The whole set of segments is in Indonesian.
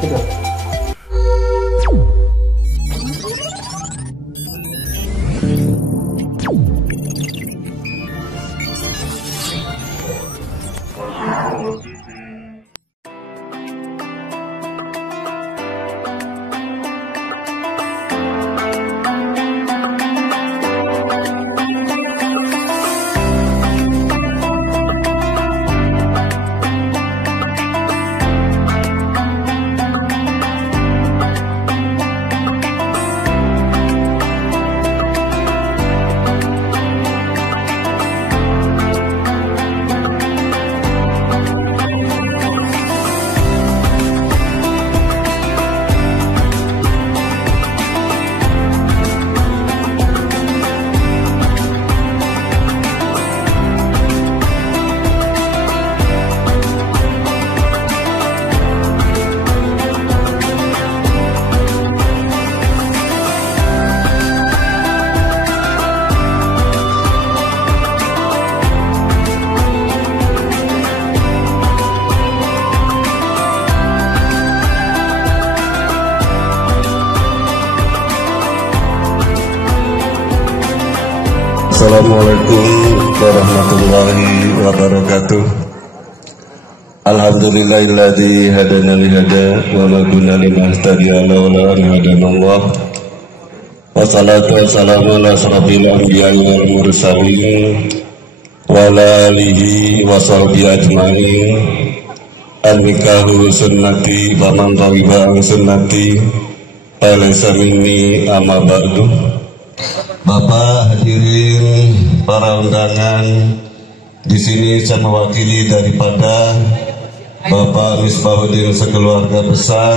Gitu. Assalamualaikum warahmatullahi wabarakatuh. Alhamdulillahilladzi hadana li hada wa ma kunna linahtadiya laula an hadanallah. Wassalatu wassalamu ala asyrafil anbiya'i wal mursalin wa ala alihi wa sahbihi ajma'in. An-nikahu sunnati wa man raghiba an sunnati falaysa minni amma ba'du. Bapak, hadirin, para undangan, di sini saya mewakili daripada Bapak Misbahuddin sekeluarga besar.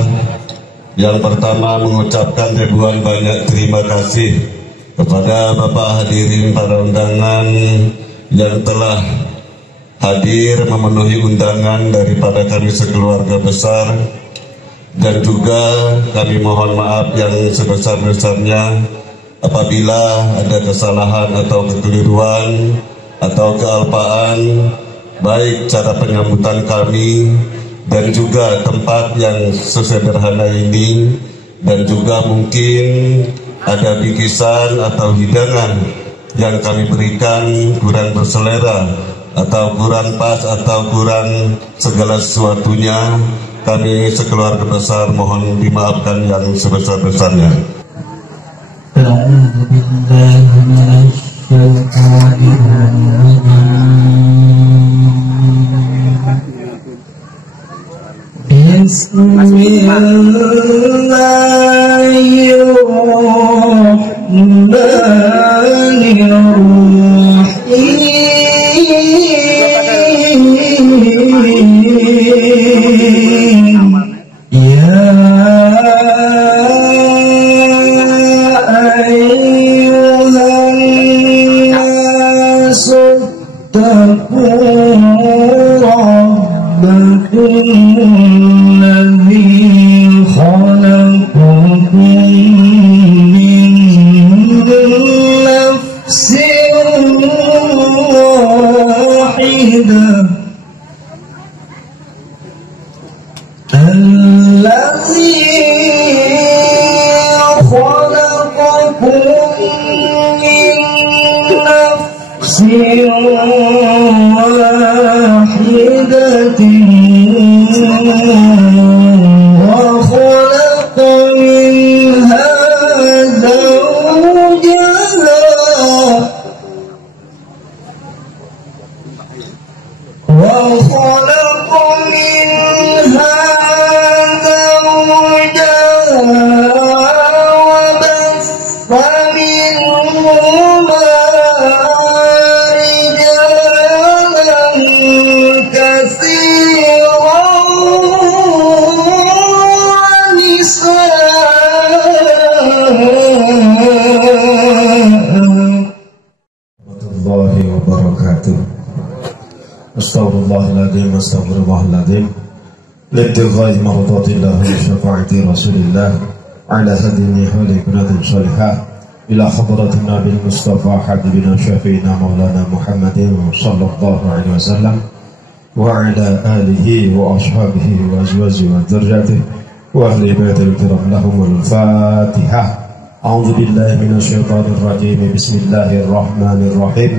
Yang pertama mengucapkan ribuan banyak terima kasih kepada Bapak hadirin para undangan yang telah hadir memenuhi undangan daripada kami sekeluarga besar, dan juga kami mohon maaf yang sebesar-besarnya apabila ada kesalahan atau kekeliruan atau kealpaan, baik cara penyambutan kami dan juga tempat yang sesederhana ini, dan juga mungkin ada bingkisan atau hidangan yang kami berikan kurang berselera atau kurang pas atau kurang segala sesuatunya. Kami sekeluarga besar mohon dimaafkan yang sebesar-besarnya. أعوذ بالله من الشيطان الرجيم بسم الله الرحمن Astaghfirullahaladzim Libtigha'i maradatillah wa syafa'ati rasulillah ala hadini halikunatin salihah ila hadratin nabi Mustafa habibina syafi'ina maulana Muhammadin sallallahu alaihi wasallam wa ala alihi wa ashabihi wa azwajihi wa dzurriyyatihi وأهل بيت الكرام لهم الفاتحة. أعوذ بالله من الشيطان الرجيم. بسم الله الرحمن الرحيم.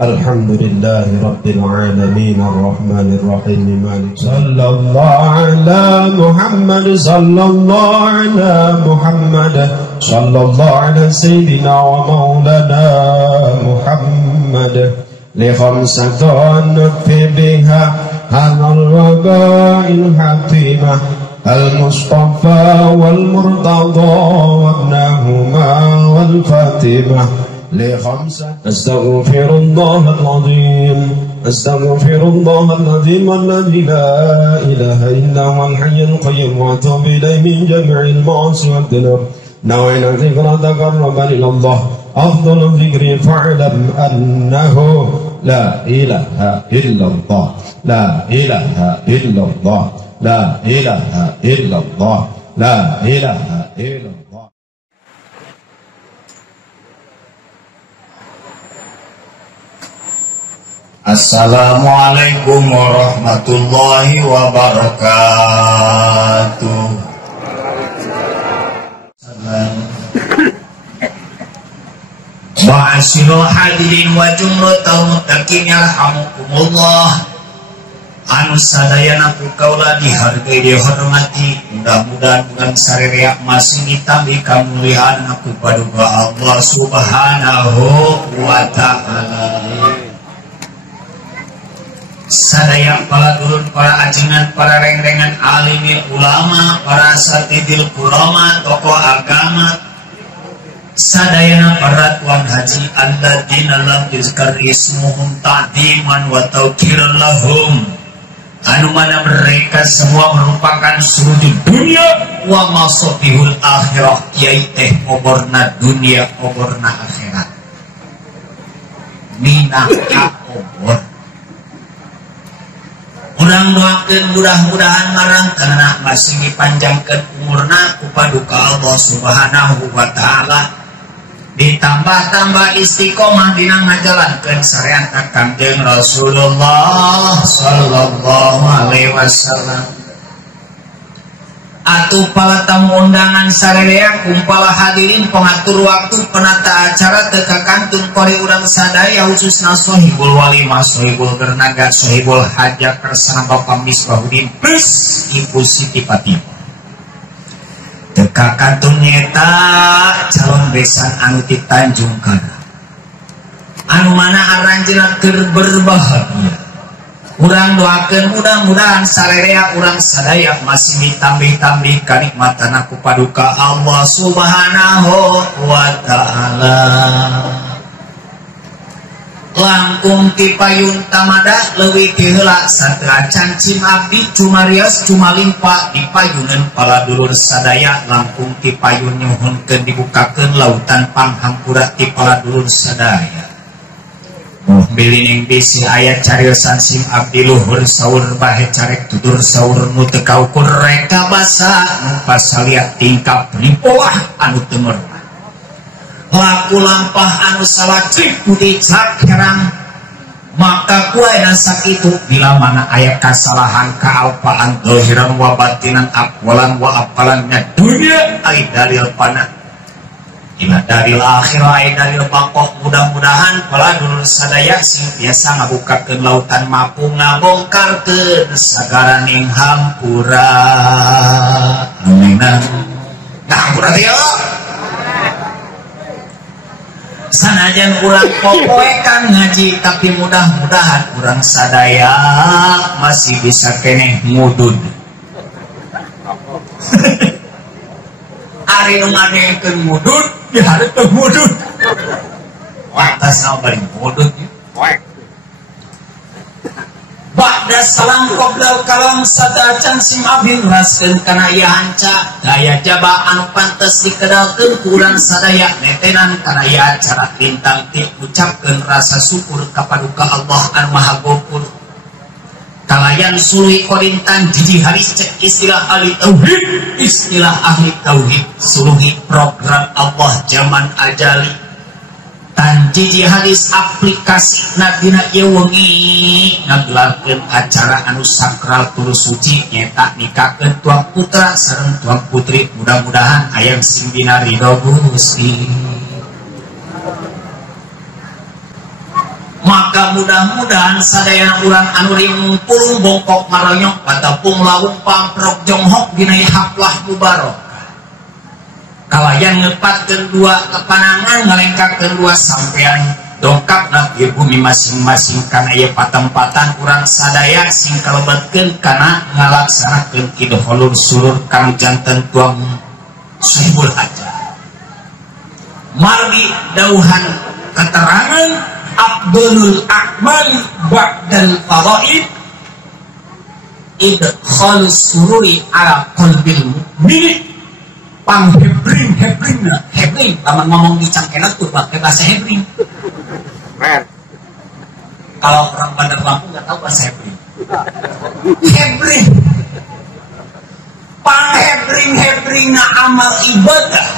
الحمد لله رب العالمين الرحمن الرحيم مالك. صلى الله على محمد صلى الله على محمد صلى الله على سيدنا ومولانا محمد. لخمسة نكفي بها هذا الوباء الحتيمة المصطفى والمرتضى وابنهما والفاتمة. لخمسة أستغفر الله العظيم أستغفر الله العظيم الذي لا إله إلا هو الحي القيوم وأتوب إليه من جميع المعاصي والذنوب. نوينا ذكر تقرب إلى الله أفضل الذكر فاعلم أنه لا إله إلا الله لا إله إلا الله لا إله إلا الله لا إله إلا الله. Assalamualaikum warahmatullahi wabarakatuh. Ma'asyiral hadirin wa jumlatul muttaqin yarhamukumullah. Anu sadayana ku kaula dihargai dihormati, mudah-mudahan bulan sarerea masih ditambi kamuliaan aku paduka Allah Subhanahu wa ta'ala. Sadaya para dulur, para ajengan, para rengrengan alimil ulama, para asatidil kurama, tokoh agama, sadayana para tuan haji alladzina lam yuzkar ismuhum ta'diman wa tawqiran lahum, anu mana mereka semua merupakan sujud dunia wa masabihul akhirah, yai teh oborna dunia oborna akhirat. Minaka obor urang doakeun mudah-mudahan marang karena masih dipanjangkan umurna ku paduka Allah Subhanahu wa ta'ala, ditambah-tambah istiqomah dina ngajalankeun syariat Kangjeng Rasulullah sallallahu alaihi wasallam. Atuh pala tamu undangan sarerea kumpala hadirin pengatur waktu penata acara teka kantun kori urang sadaya khususna sohibul walimah, sohibul gernaga, sohibul hajat kersana Bapak Misbahuddin plus Ibu Siti Fatimah. Teka kantun nyeta calon besan anu ti Tanjung Karang, anu mana aranjeuna keur berbahagia. Urang doakeun mudah-mudahan sarerea urang sadaya masih ditambih-tambih kanikmatan aku paduka Allah Subhanahu wa ta'ala. Langkung ti payun tamada leuwih ti heula sateuacan cancim abdi cumarios cumalimpa di payuneun pala dulur sadaya. Langkung ti payun nyuhunkeun dibukakeun lautan panghampura ti pala dulur sadaya. Bilining bisi ayat cariosan sim abdi luhur saur bahe carek tutur saur nu teu kaukur reka basa nu pasaliat tingkap ripoah anu teu merna, laku lampah anu salacik putih cakerang. Maka kuaina sakitu bila mana aya kasalahan kaalpaan dohiran wa batinan aqwalan wa apalannya dunia ai dalil pana ila dalil akhirah ai dalil bangkok. Mudah-mudahan pala dulur sadaya sing biasa ngabukakeun lautan mampu ngabongkarkeun sagaraning hampura. Aminan ngahampura teh ya. Sanajan urang popoekan ngaji tapi mudah-mudahan urang sadaya masih bisa keneh mudud. Ari nu ngadengkeun mudud dihareukeun mudud. Watas na bari mudud ieu. Ba'da salam qoblal kalam sadacan sim abin raskeun kana ieu hanca daya jaba anu pantes dikedalkeun ku urang sadaya netenan kana ieu acara bintang ti ucapkeun rasa syukur kapaduka Allah anu Maha Gopur. Kalayan suluhi korintan jiji haris cek istilah ahli tauhid suluhi program Allah zaman ajali tanjiji hadis aplikasi nadina ieu wengi ngagelarkeun acara anu sakral tuluy suci nyata nikahkeun tuang putra sareng tuang putri, mudah-mudahan hayang sing dina ridho Gusti. Maka mudah-mudahan sadayana urang anu ringpulung bongkok maronyok patapung lawung pamprok jonghok dina haplah mubarok kalayan ngepatkeun dua kepanangan ngalengkakeun dua sampean dongkapna di bumi masing-masing kana ieu patempatan urang sadaya sing kalebetkeun kana ngalaksanakeun idholul surur kang janten tuang Sohibul Hajat. Margi dauhan keterangan Abdul Akmal ba'dal faraid idkhalus sururi ala qalbil mu'min panghebring lamun ngomong di cangkenat tuh pakai bahasa hebring. Kalau orang Bandar Lampung nggak tahu bahasa hebring. Hebring panghebring amal ibadah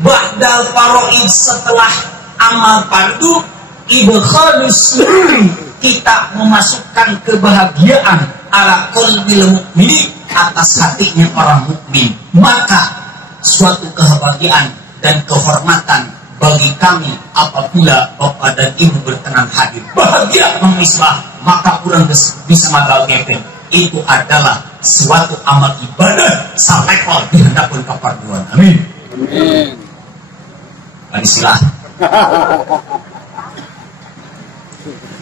ba'dal faraid setelah amal fardu idkhalus sururi kita memasukkan kebahagiaan ala qalbil mukmin atas hatinya orang mukmin, maka suatu kebahagiaan dan kehormatan bagi kami apabila bapak dan ibu berkenan hadir bahagia memisbah, maka kurang bisa magalkeun itu adalah suatu amal ibadah salevel di hadapan kaparduan. Amin. Bismillah.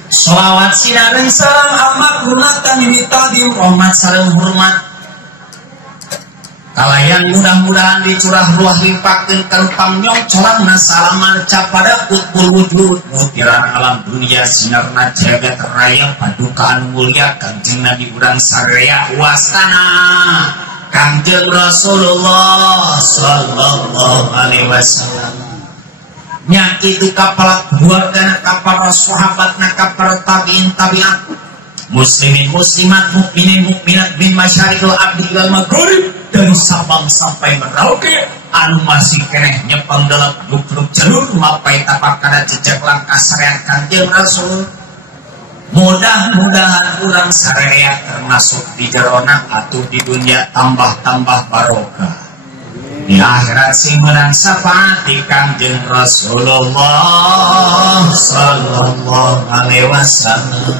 Sholawat sinareng salam amat gunatan mitadim rahmat sareng hormat kalayan mudah-mudahan dicurah ruah limpahkeun karupang nyongcolangna salaman capada kutbul wujud mutiara alam dunia sinarna jagat raya paduka anu mulia Kangjeng Nabi urang saraya wasana Kangjeng Rasulullah sallallahu alaihi wasallam nya itu kapal keluarga kapal sahabat kapal tabiin tabiat muslimin muslimat mukminin mukminat bin masyariqil abdi wal maghrib dari Sabang sampai Merauke anu masih keneh nyepeng dalam grup-grup jalur mapai tapak kada jejak langkah sarean Kangjeng Rasul. Mudah-mudahan urang sarerea termasuk di jarona atuh di dunia tambah-tambah barokah. Di akhirat sing menang syafaat di Kangjeng Rasulullah sallallahu alaihi wasallam.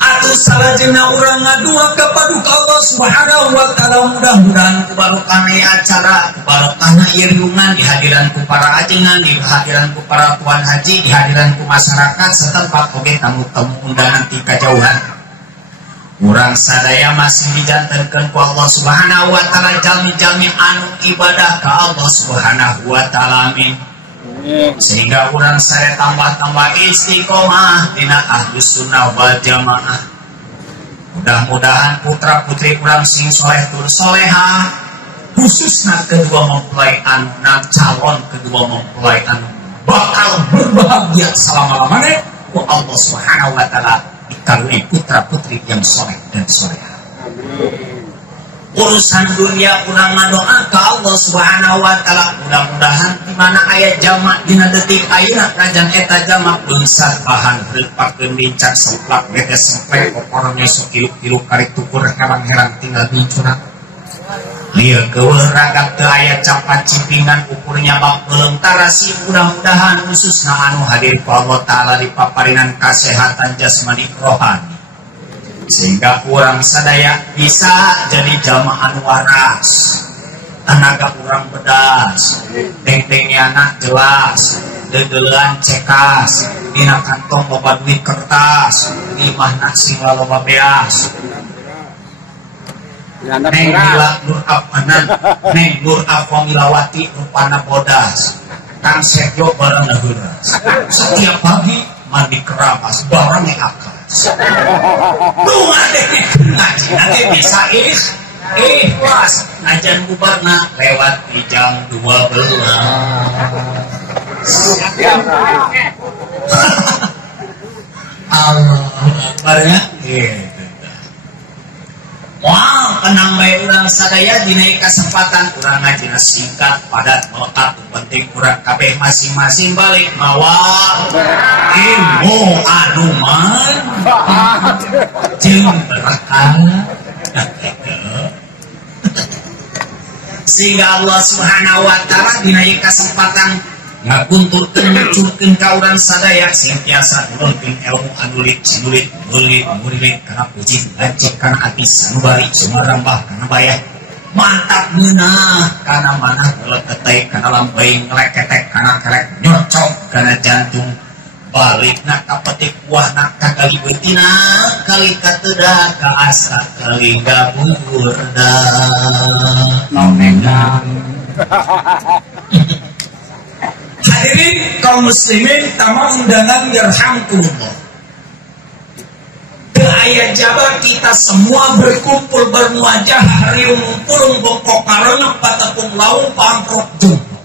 Atuh salajengna urang ngadua kepada Allah Subhanahu wa taala mudah-mudahan kubarokahna acara, kubarokahna riungan di hadiran ku para ajengan, di hadiran ku para tuan haji, di hadiran ku masyarakat setempat oge tamu-tamu undangan ti kajauhan. Urang sadaya masih dijantankeun ku Allah Subhanahu wa taala jalmi-jalmi anu ibadah ka Allah Subhanahu wa taala. Amin. Sehingga urang sadaya tambah-tambah istiqomah dina ahlus sunnah wal jamaah. Mudah-mudahan putra-putri urang sing soleh tur soleha khususna kedua mempelai anu calon kedua mempelai anu bakal berbahagia selama-lamanya ku Allah Subhanahu wa taala dikaruniai putra-putri yang soleh dan soleha. Urusan dunia urang ngadoa ka Allah Subhanahu wa taala mudah-mudahan di mana aya jamak dina detik ayeuna rajan eta jamak beungsat bahan reupakeun lincak semplak betes semplek kokornya sokilu-kilu kari tukur herang-herang tinggal dincuna. Lieu keueuh ragap teu aya capat cipingan ukurnya bak beuleung tarasi mudah-mudahan khususna anu hadir ku Allah taala dipaparinan kasehatan jasmani rohani sehingga urang sadaya bisa jadi jamaah waras, tenaga urang bedas, deng-dengnya anak jelas, dedelan cekas, dina kantong loba duit kertas, imahna sing loba beas. Neng Mila Nur Apanan, Neng Nur Afamilawati rupana bodas, Kang Sergio barang ngehuras. Setiap pagi mandi keramas, barangnya akas. Tuh ngadeknya ngaji, nanti bisa ikhlas. Ngajan bubarna lewat di jam 12. Allah, barangnya gitu. Wow, kenang bae urang sadaya dina kesempatan urang ngajina singkat padat melekat penting urang kabeh masing-masing balik mawa ilmu anu manfaat jeung berkah. Sehingga Allah Subhanahu wa taala dina kesempatan ngapunturkeun munculkeun ka urang sadaya sentiasa nulunkeun ilmu anu nulit murid kana puji lanceuk kana ati sanubari sumarambah kana bayah mantap meunah kana manah leketek kana lambeing ngeleketek kana kelek nyocok kana jantung balikna ka petik buahna ka kali beutina kali kateuda ka asa kali gaburda nomengan. Hadirin kaum muslimin tamu undangan yarhamkumullah. Ke ayat jaba kita semua berkumpul bermuajah riung pulung bokok karena patapung laung pamprok jumpa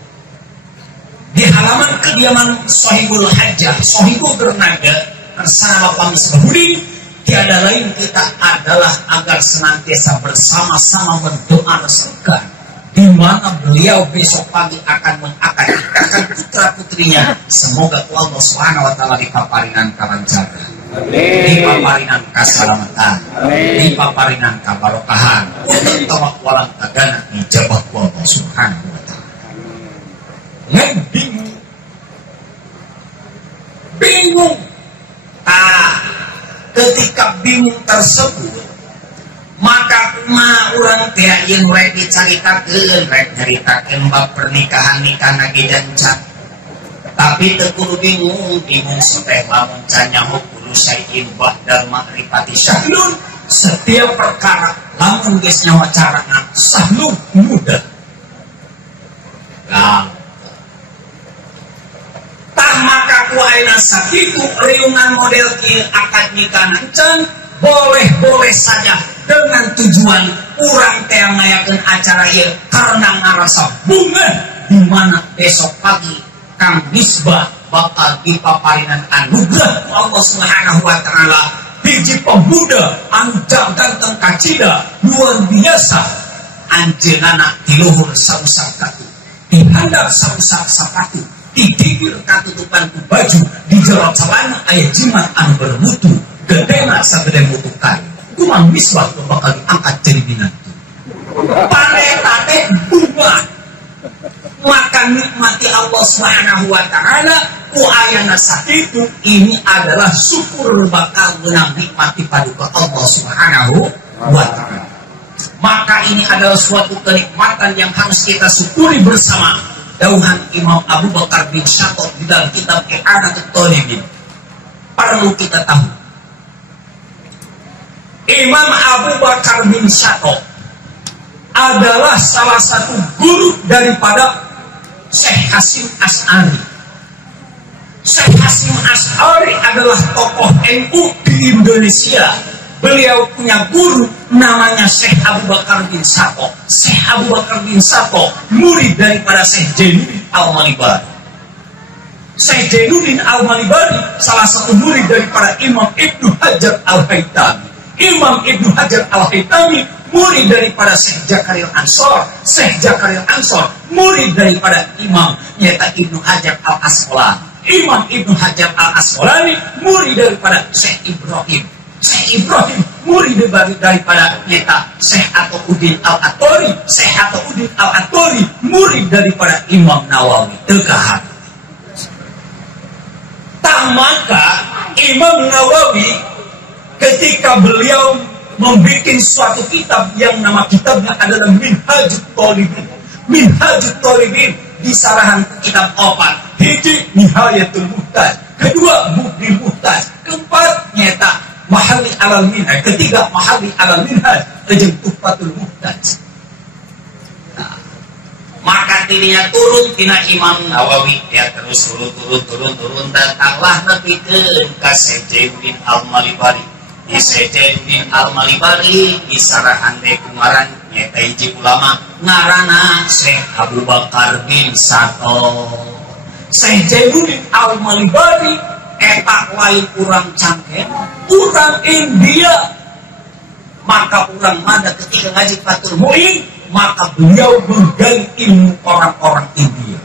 di halaman kediaman Sohibul Hajjah Sohibul Gernaga bersama Bapak Misbahudin. Tiada lain kita adalah agar senantiasa bersama-sama berdoa resepkan di mana beliau besok pagi akan mengakad-akadkan putra-putrinya. Semoga Allah Subhanahu wa taala dipaparinan kalancaran, dipaparinan kasalamatan, dipaparinan kabarokahan, untuk tawakwalan tagana dijabah Allah Subhanahu wa taala. Bingung. Ketika bingung tersebut maka urang teh yen rek dicaritakeun rek nyaritakeun bab pernikahan nikah nage can tapi teu kudu bingung teh lamun can nyaho kudu saein ba'dal ma'rifati sahlun setiap perkara lamun geus nyaho carana sahlun mudah tah maka ku ayeuna sakitu riungan model kieu akad nikah can boleh saja dengan tujuan urang teh ngayakeun acara ieu karena ngarasa bunga di mana besok pagi Kang Misbah bakal dipaparinan anugerah Allah Subhanahu wa taala biji pemuda anu ganteng kacida luar biasa anjeunana di luhur sausap katu di handap sausap sapatu di bibir katutupan ku baju di jero celana aya jimat anu bermutu gedena sagede mutu kayu Kumang Misbah bakal diangkat jadi binatu. Paneta teh bunga. Maka nikmati Allah Subhanahu wa taala ku ayana sakitu ini adalah syukur bakal menang nikmati paduka Allah Subhanahu wa taala. Maka ini adalah suatu kenikmatan yang harus kita syukuri bersama. Dauhan Imam Abu Bakar bin Syattab di dalam kitab I'anatul Talibin. Perlu kita tahu Imam Abu Bakar bin Syattab adalah salah satu guru daripada Syekh Hasyim Asy'ari. Syekh Hasyim Asy'ari adalah tokoh NU di Indonesia. Beliau punya guru namanya Syekh Abu Bakar bin Syattab. Syekh Abu Bakar bin Syattab murid daripada Syekh Jainuddin Al-Malibari. Syekh Jainuddin Al-Malibari salah satu murid daripada Imam Ibnu Hajar Al-Haytami. Imam Ibnu Hajar Al-Haytami murid daripada Syekh Jakaril Ansor. Syekh Jakaril Ansor murid daripada Imam yaitu Ibnu Hajar Al-Asqalani. Imam Ibnu Hajar Al-Asqalani murid daripada Syekh Ibrahim. Syekh Ibrahim murid daripada yaitu Syekh Atauddin Al-Athari. Syekh Atauddin Al-Athari murid daripada Imam Nawawi. Tegah maka Imam Nawawi ketika beliau membuat suatu kitab yang nama kitabnya adalah Minhajut Talibin. Minhajut Talibin disarahan kitab 4. Hiji Nihayatul Muhtaj, kedua Mughni Muhtaj, keempat nyata Mahalli Alal Minhaj, ketiga Mahalli Alal Minhaj, jeung Tuhfatul Muhtaj. Maka dirinya turun tina Imam Nawawi dia terus turun datanglah nepikeun ka Syekh Jainuddin Al-Malibari. Di Syekh Jainuddin Al-Malibari disarahan deui kumaran nyaeta hiji ulama ngaranna Syekh Abu Bakar bin Syattab. Syekh Jainuddin Al-Malibari eta lain urang cangkem, urang India. maka orang mana ketika ngaji Fathul Mu'in, maka beliau menggali ilmu orang-orang India.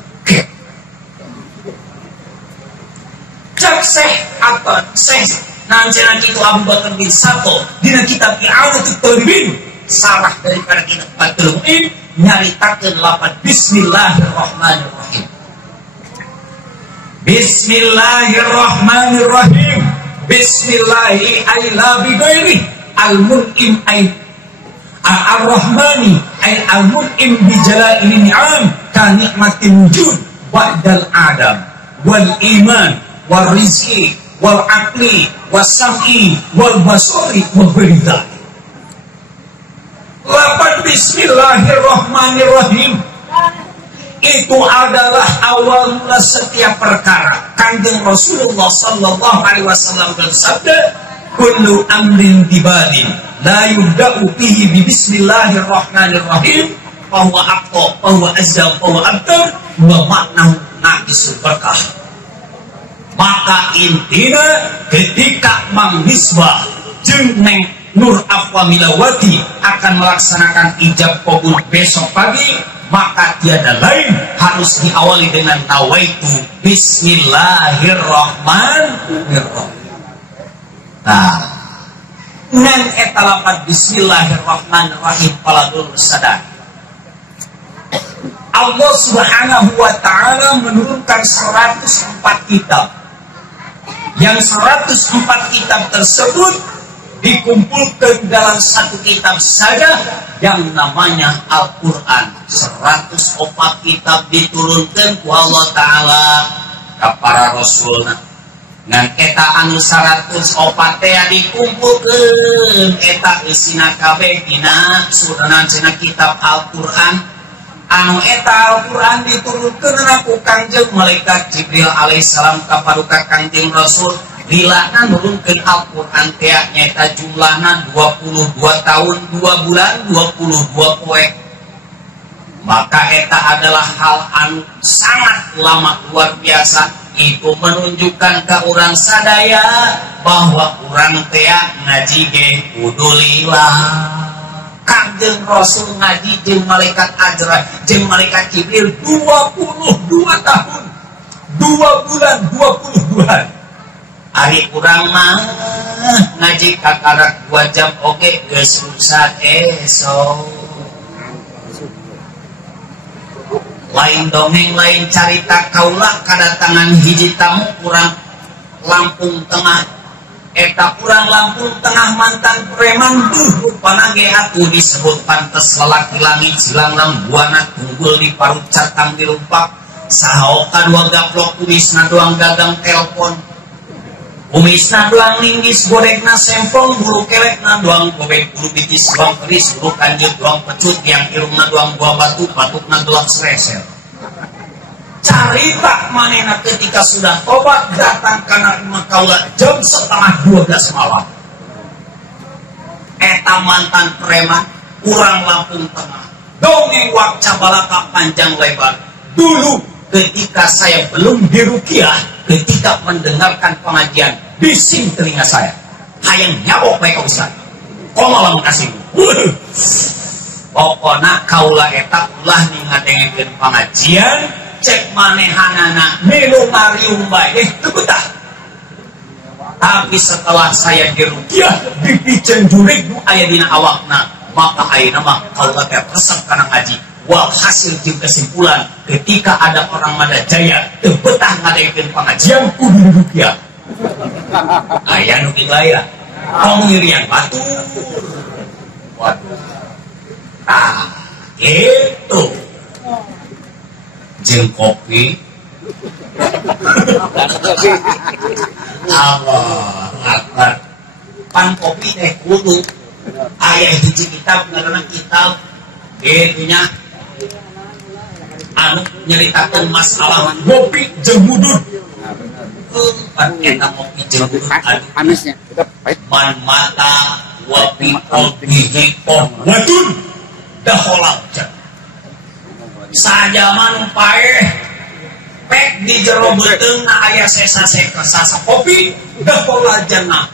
Cak Syekh apa? Syekh Nancana itu Abu Bakar bin Sato dina kitab I'anatul Talibin, sarah daripada kitab Fathul Mu'in, nyaritakeun lafaz Bismillahirrahmanirrahim. Bismillahirrahmanirrahim. Bismillahi ay la bighairi al-mun'im ay ar-rahmani ay al-mun'im bi jala'il ni'am ka ni'matin wujud ba'dal adam wal iman wal rizqi wal aqli was sam'i wal basari wal berita. Lafaz Bismillahirrahmanirrahim itu adalah awal mula setiap perkara. Kanjeng Rasulullah sallallahu alaihi wasallam bersabda, kullu amrin dibalin la yubda'u bihi bi bismillahirrahmanirrahim fa huwa aqta fa huwa azza fa huwa abtar wa ma'nahu naqisul barakah. Maka intina ketika Mang Misbah jeung Neng Nur Afwa Milawati akan melaksanakan ijab qabul besok pagi, maka tiada lain harus diawali dengan nawaitu Bismillahirrahmanirrahim. Nah, ngan eta lafaz Bismillahirrahmanirrahim paladul sadar. Allah Subhanahu wa taala menurunkan 104 kitab. Yang 104 kitab tersebut dikumpulkan dalam satu kitab saja yang namanya Al-Quran. 104 kitab diturunkan ku Allah Ta'ala ke para Rasulna. Ngan eta anu 104 teh dikumpulkan eta isina kabeh dina sunanan cenah kitab Al-Quran. Anu eta Al-Quran diturunkan ku Kangjeng Malaikat Jibril alaihissalam kapaduka Kangjeng Rasul. Dilana nurunkeun Al-Quran teh nyaeta jumlahna 22 tahun 2 bulan 22 poe. Maka eta adalah hal anu sangat lama luar biasa. Itu menunjukkan ke urang sadaya bahwa urang teh ngaji ge kudu lillah. Kanjeng Rasul ngaji jeung malaikat Ajra jeung malaikat Jibril 22 tahun 2 bulan 22 hari. Ari kurang mah ngaji kakarak 2 jam oke geus rusak esok. Lain dongeng lain carita kaula kadatangan hiji tamu kurang Lampung Tengah. Eta kurang Lampung Tengah mantan preman duh rupana ge atuh disebut pantes lalaki langit silang buana tunggul di parut catang dilumpak. Saha kadua gaplok kumisna doang gagang telepon. Umisna doang linggis godekna semplong bulu kelekna doang gobek bulu bitis doang keris bulu kanjut doang pecut yang irungna doang buah batu batukna doang sresel. Carita manehna ketika sudah tobat datang kana rumah kaula jam 11:30 malam. Eta mantan preman kurang Lampung Tengah. Dongeng wakca balaka panjang lebar. Dulu ketika saya belum diruqyah, ketika mendengarkan pengajian, bising telinga saya. Hayang nyabok bae ka Ustaz. Komalah makasih. Pokona kaula eta ulah ningadengekeun pengajian, cek manehanana milu marium bae teu betah. Tapi setelah saya diruqyah, dipiceun jurig nu aya dina awakna, maka ayeuna mah kaula teh resep kana ngaji. Walhasil jeung kesimpulan ketika ada orang Madajaya teu betah ngadekeun pengajian kudu diruqyah. Aya nu kitu aya. Tong ngirian batur. Waduh. Ah, itu. Jeung kopi. Allah, akbar. Pan kopi teh kudu aya hiji kitab ngaranna kitab itunya anu nyeritakan masalah ngopi jeung mudun. Pan eta ngopi jeung mudun amisnya man mata wapi qalbihi qawwatun daholal sajaman paeh pek di jero beuteungna aya sesa kopi daholal jannah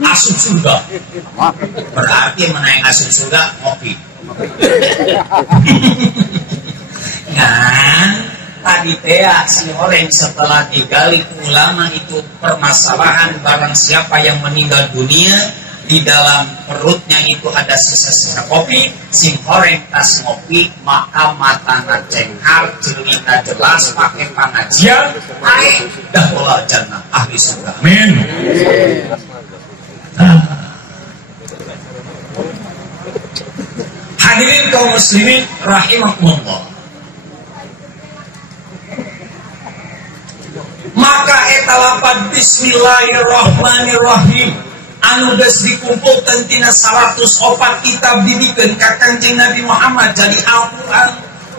asup surga. Berarti menaik asup surga ngopi. Nah, tadi teh si orang setelah digali ulama itu permasalahan barang siapa yang meninggal dunia di dalam perutnya itu ada sisa-sisa kopi, sing horeng tas ngopi, maka matana cenghar, cerita jelas, pakai pengajian, ae dah bola jannah ahli surga. Amin. Hadirin kaum muslimin rahimakumullah. Maka eta lapan bismillahirrahmanirrahim anu geus dikumpulkeun tina 104 kitab didikeun ka Kanjeng Nabi Muhammad jadi Al-Qur'an.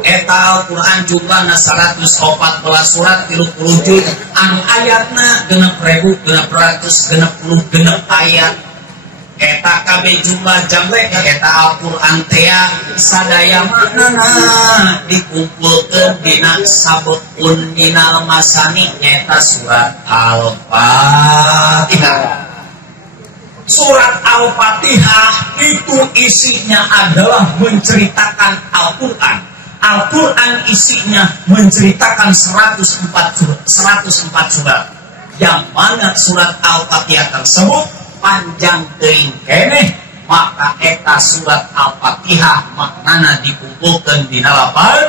Eta Al-Qur'an jumlahna 114 surat 30 juz anu ayatna 6.660 ayat. Eta kabeh jumlah jamlek eta Al-Qur'an teh sadaya maknana dikumpulkeun dina sabun minal masani eta surat Al-Fatihah. Surat Al-Fatihah itu isinya adalah menceritakan Al-Qur'an. Al-Qur'an isinya menceritakan 104 surat. Yang mana surat Al-Fatihah tersebut panjang teuing keneh, maka eta surat Al-Fatihah maknana dikumpulkeun dina lapan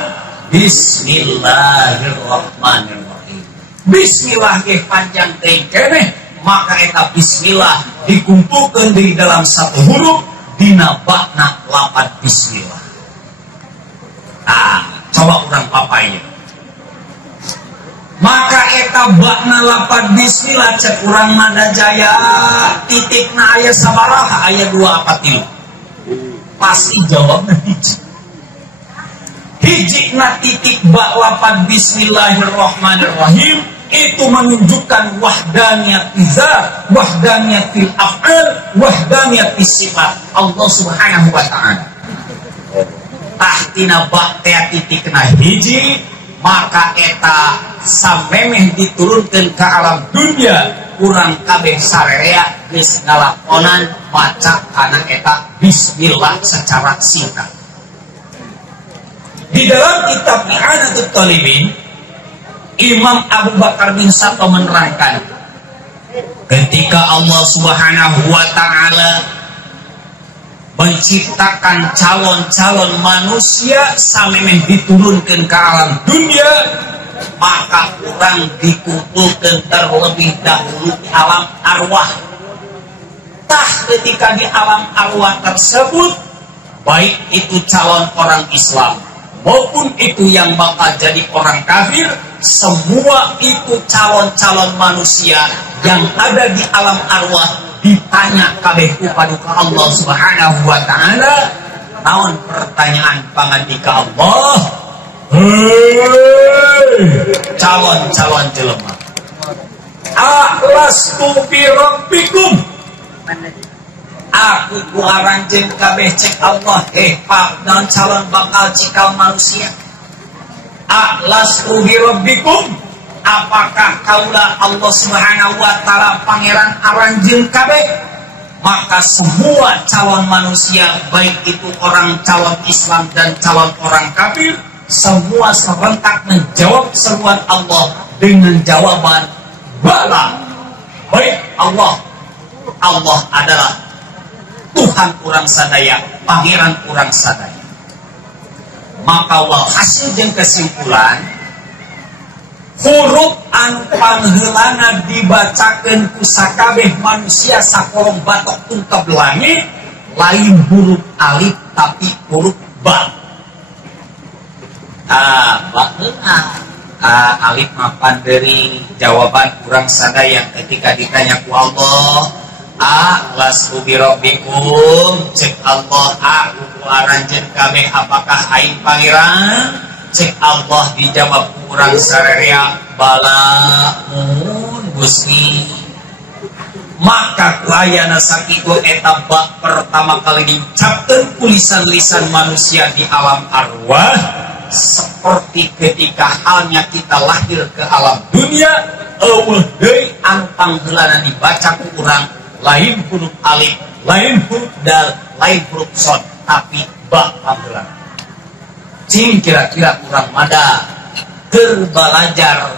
bismillahirrahmanirrahim. Bismillah ge panjang teuing keneh, maka eta bismillah dikumpulkeun di dalam satu huruf dina bakna lapan bismillah. Coba urang papainya. Maka eta bakna lapan bismillah cek urang mada jaya titikna aya sabaraha, aya 2 apa 3? Pasti jawabna hiji. Hiji na titik bak lapan bismillahirrahmanirrahim itu menunjukkan wahdaniyat zat, wahdaniyat af'al, wahdaniyat sifat Allah Subhanahu wa taala. Tahtina bak teh titikna hiji, maka eta samemeh diturunkeun ke alam dunia urang kabeh sarerea geus ngalakonan maca kana eta bismillah secara singkat. Di dalam kitab I'anatut Talibin, Imam Abu Bakar bin Sato menerangkan ketika Allah Subhanahu wa taala menciptakan calon-calon manusia samemeh diturunkan ke alam dunia, maka orang dikumpulkan terlebih dahulu di alam arwah. Tah ketika di alam arwah tersebut, baik itu calon orang Islam maupun itu yang bakal jadi orang kafir, semua itu calon-calon manusia yang ada di alam arwah ditanya kabeh paduka Allah Subhanahu wa taala. Naon pertanyaan pangandika Allah? Calon-calon jelema, alastu bi rabbikum, aku kuaran jeung kabeh cek Allah pak dan calon bakal cikal manusia. Alastu bi rabbikum, apakah kaulah Allah Subhanahu wa taala pangeran aranjeun kabeh? Maka semua calon manusia, baik itu orang calon Islam dan calon orang kafir, semua serentak menjawab seruan Allah dengan jawaban bala. Baik Allah, Allah adalah Tuhan urang sadaya, pangeran urang sadaya. Maka walhasil jeung kesimpulan, huruf anu pangheulana dibacakeun ku sakabeh manusia sakolong batok tungkap langit lain huruf alif tapi huruf ba. Alif mapan dari jawaban kurang sadaya ketika ditanya ku Allah, lastu bi rabbikum, cek Allah aku aranjeun kabeh apakah aing pangeran? Cek Allah dijawab kurang sarerea bala mun Gusti. Maka kuayana sakitu eta bak pertama kali dicapkeun tulisan-lisan manusia di alam arwah, seperti ketika halnya kita lahir ke alam dunia, eueuh deui anu pangheulana dibaca ku urang lain huruf alif, lain huruf dal, lain huruf sod, tapi ba panggelan. Cing kira-kira kurang mada terbalajar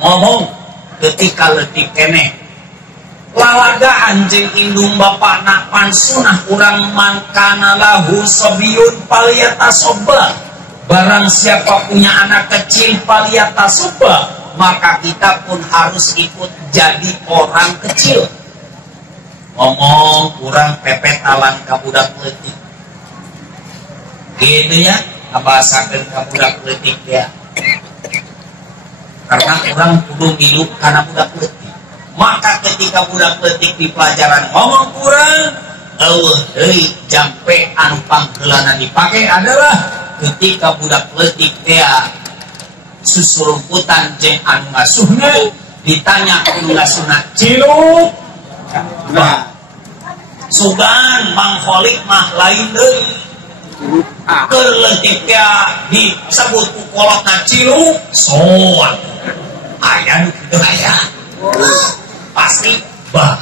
ngomong ketika letih keneh lalaga anjing indung bapakna pansunah urang mangkana lahu sobiyun paliyata soba. Barang siapa punya anak kecil paliyata soba, maka kita pun harus ikut jadi orang kecil. Ngomong kurang pepetalan ka budak leutik gitu ya, ngabasakeun ka budak leutik ya, karena orang kudu ngilu karena budak leutik. Maka ketika budak leutik di pelajaran ngomong kurang, eueuh jampe anu panggeulana dipake adalah ketika budak leutik teh susurumputan jeung anu ngasuhna ditanya anu ngasuhna ciluk. Nah, sugan mangholik mah lain deui. Keur leutik teh disebut ku kolotna ciluk, soal aya nu kitu aya. Pasti bah.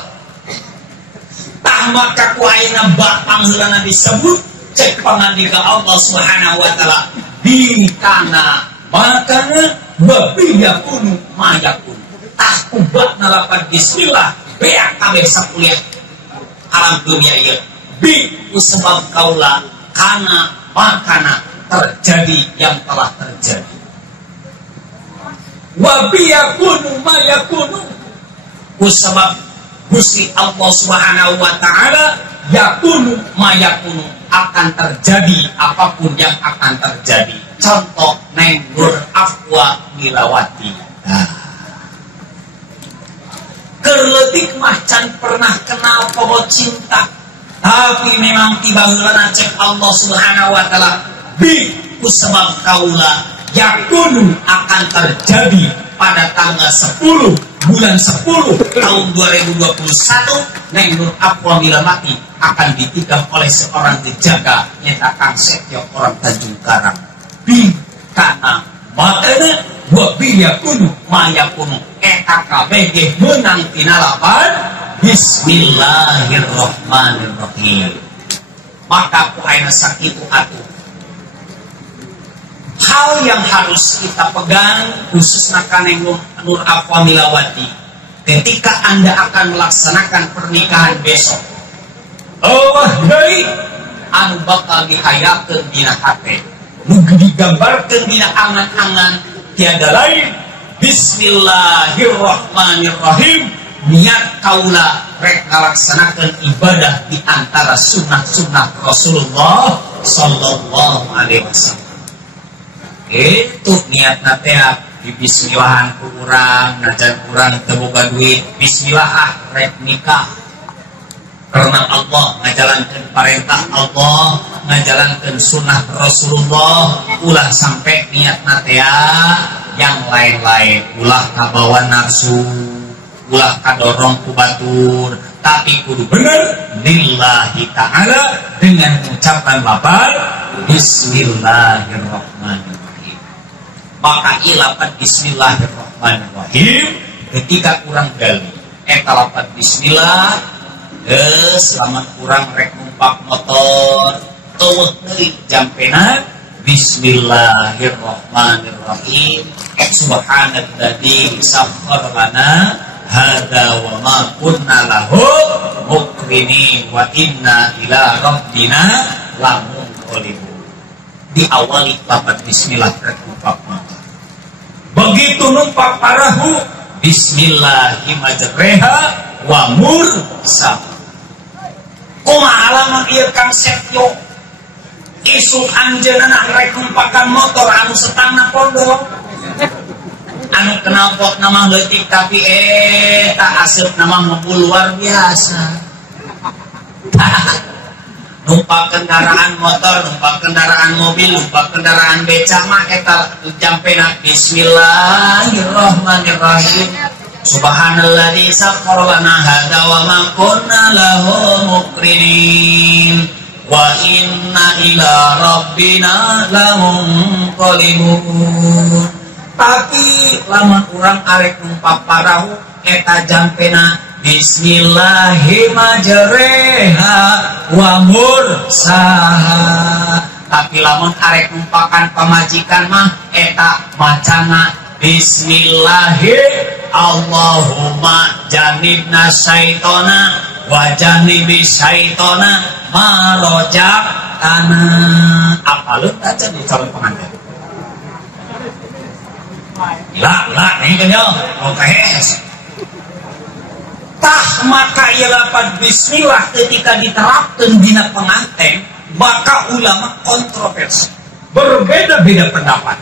Tah maka ku ayeuna bah pangheulana disebut cek pangandika Allah Subhanahu wa taala bikana makana babiyakun mayakun. Tah kubah nalapan bismillah beak kabeh sakuliah alam dunia ieu bi sebab kaula kana makana terjadi yang telah terjadi. Wa biyakunu mayakunu sebab Gusti Allah Subhanahu wa taala yakunu mayakunu akan terjadi apapun yang akan terjadi. Contoh Neng Nur Afwa Milawati. Kerletik mah can pernah kenal poho cinta, tapi memang tiba heulana cek Allah Subhanahu wa taala bi sebab kaula yakunu akan terjadi pada tanggal 10 bulan 10 tahun 2021 Neng Nur Afwa Milawati akan ditikam oleh seorang penjaga nyata Kang Setyo orang Tanjung Karang. Bi kana makana wa biyakunu mayakunu eta kabeh ge meunang tina lapan bismillahirrahmanirrahim. Maka ku ayeuna sakitu atuh hal yang harus kita pegang khususnya Neng Nur Afwa Milawati ketika Anda akan melaksanakan pernikahan besok. Allah deui anu bakal dihayakeun dina hate, nu digambarkeun dina angan-angan tiada lain bismillahirrahmanirrahim. Niat kaula rek ngalaksanakeun ibadah di antara sunnah-sunnah Rasulullah sallallahu alaihi wasallam. Itu niatna teh di bismillahan ku urang, najan urang teu boga duit, bismillah rek nikah. Karena Allah ngajalankeun perintah Allah, ngajalankeun sunnah Rasulullah, ulah sampai niatna teh yang lain-lain, ulah kabawa nafsu, ulah kadorong ku batur, tapi kudu bener lillahi ta'ala dengan ucapan lapan bismillahirrahmanirrahim. Maka ilapan bismillahirrahmanirrahim ketika kurang gali eta lapan bismillah selamat kurang rek numpak motor teueuh deui jampena bismillahirrahmanirrahim. Subhanalladzi sakhkhara lana hadza wa ma kunna lahu muqrinin wa inna ila rabbina lamunqalibun. Diawali lapan bismillah rek numpak motor. Begitu numpak parahu bismillahimajreha wa mursaha. Kumaha alamat ieu Kang Setyo isuk anjeunna rek numpakan motor anu setangna pondok anu knalpot nama leutik tapi eta aseup nama mobil luar biasa. Numpak kendaraan motor, numpak kendaraan mobil, numpak kendaraan beca mah eta jampena bismillahirrahmanirrahim. Subhanalladzi sakhkhara lana hadza wa ma kunna lahu muqrinin wa inna ila rabbina lamunqalibun. Tapi lamun urang arek numpak parahu eta jampena Bismillahirrahmanirrahim wa mursaha. Tapi lamun arek numpakan pamajikan mah eta macana Bismillahirrahmanirrahim Allahumma janibna syaitona wa janibi syaitona maroja'tana. Apalun aja di calon pengantin. Lah, ini kan ya, OKS. Tah maka ia lapan bismillah ketika diterapkan dina pengantin, maka ulama kontroversi. Berbeda-beda pendapat.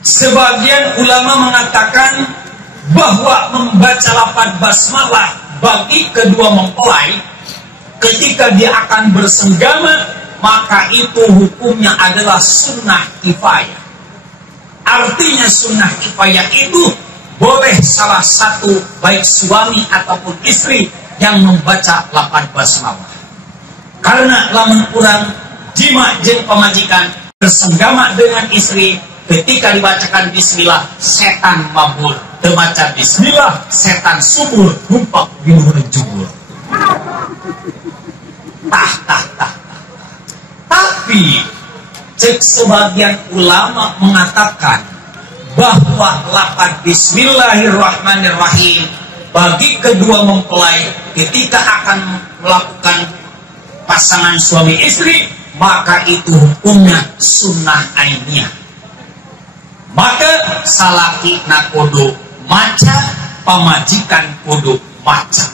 Sebagian ulama mengatakan bahwa membaca lapan basmalah bagi kedua mempelai ketika dia akan bersenggama, maka itu hukumnya adalah sunnah kifayah. Artinya sunnah kifayah itu boleh salah satu baik suami ataupun istri yang membaca lapan basmalah. Karena lamun kurang jima jeung pamajikan bersenggama dengan istri, ketika dibacakan bismillah setan mabur, terbaca bismillah setan subur numpak di luhur jubur. Tapi cek sebagian ulama mengatakan bahwa lapan bismillahirrahmanirrahim bagi kedua mempelai ketika akan melakukan pasangan suami istri, maka itu hukumnya sunnah ainiyah. Maka salaki na kudu maca, pamajikan kudu maca.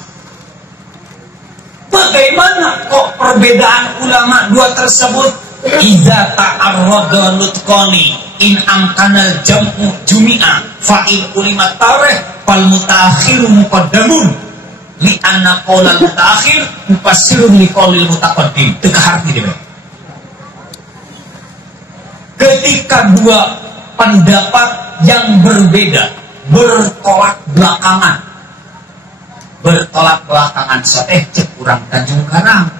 Bagaimana kok perbedaan ulama dua tersebut? Iza ta'arrada nutqani in amkana jam'u jumi'a fa in ulima tarikh fal mutaakhiru muqaddamun li anna qaulal mutaakhir mufassirun li qaulil mutaqaddim. Teu kaharti dia. Ketika dua pendapat yang berbeda bertolak belakangan sateh cek urang Tanjung Karang,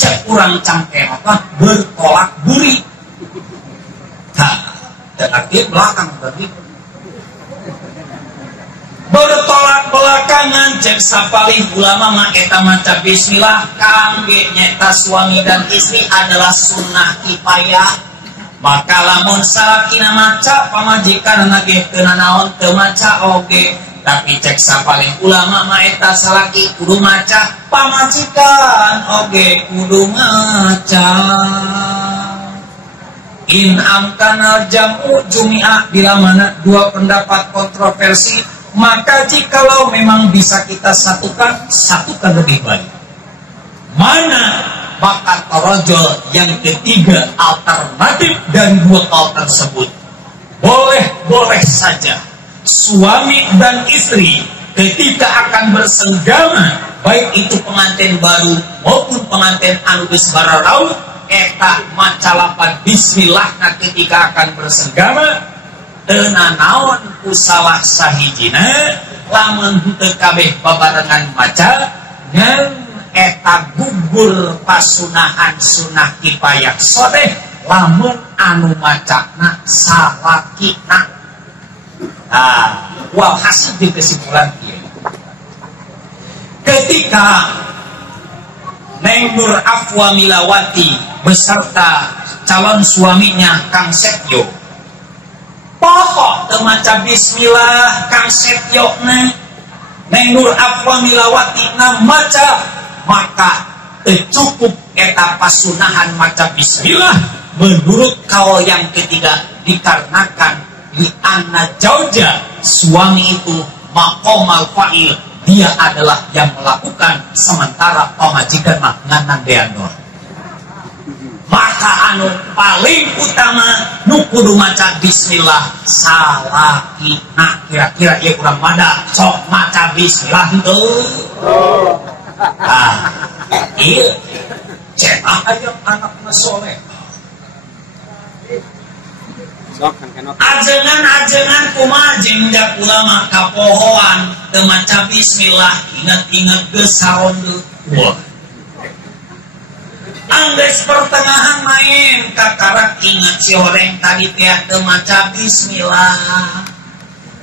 cek urang Cangkeh apa bertolak buri. Arti belakang berarti bertolak belakangan cek sapalih ulama mah eta maca bismillah kangge nyata suami dan istri adalah sunnah kifayah. Maka lamun salakina maca pamajikan nage teu naon teu maca oge. Tapi cek sapaling ulama mah eta salaki kudu maca, pamajikan oge kudu maca. In amkana jam'u jumi'ah, bila mana dua pendapat kontroversi, maka jikalau memang bisa kita satukan lebih baik. Mana bakal torojol yang ketiga alternatif dan dua hal tersebut? Boleh saja suami dan istri ketika akan bersenggama, baik itu pengantin baru maupun pengantin anu geus bararau, eta maca lapan bismillah ketika akan bersenggama, teu naon usalah sahijina lamun teu kabeh babarengan maca ngan eta gugur pasunahan sunnah kifayah sodeh lamun anu macana salakina. Wal hasil di kesimpulan dia ketika Neng Nur Afwa Milawati beserta calon suaminya Kang Setyo pokok temaca bismillah Kang Setyo Neng Nur Afwa Milawati maca, maka cukup eta pasunahan maca bismillah menurut kaul yang ketiga, dikarenakan di anna jauja suami itu maqamal fa'il, dia adalah yang melakukan sementara pamajikan mah nganang deandor. Maka anu paling utama nu kudu maca bismillah salakina. Kira-kira ieu kurang mada sok maca bismillah henteu. Ieu cenah aya anakna soleh. Ajengan kumaha jengjak ulama kapohoan teu maca bismillah, ingat-ingat geus sarondeut. Wah. Anggeus pertengahan main kakarak ingat si horeng tadi teh teu maca bismillah.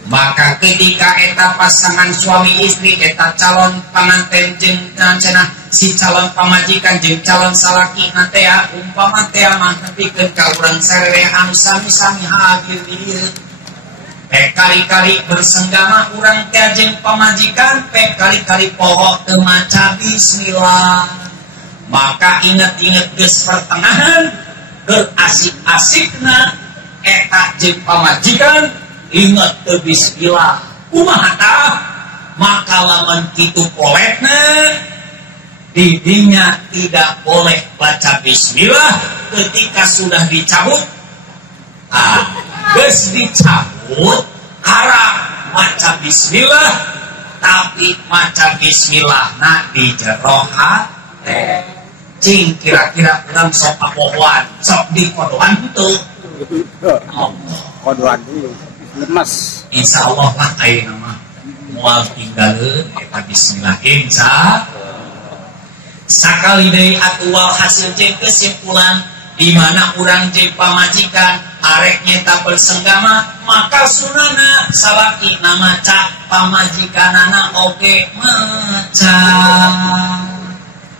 Maka ketika eta pasangan suami istri, eta calon pengantin jeung cenah si calon pamajikan jeung calon salaki nantea umpama teh mah nepikeun ka urang sarere anu sami-sami hadir di dieu. Kali-kali bersenggama urang teh jeung pamajikan, kali-kali poho teu maca bismillah. Maka inget-inget geus pertengahan, keur asik-asikna eta jeung pamajikan ingat ke bismillah kumaha tah maka lamun kitu poletna didinya tidak boleh baca bismillah ketika sudah dicabut. Geus dicabut haram maca bismillah, tapi maca bismillah na di jero hate. Cing kira-kira urang sok apohoan sok dikodoan henteu kodoan dulu Mas. Insya Allah lah ayeuna mah moal tinggalin eta bismillah insya. Sakali deui atual hasil jeung kesimpulan di mana urang jeung pamajikan arek nyeta bersenggama, maka sunana salaki maca pamajikanana oge maca.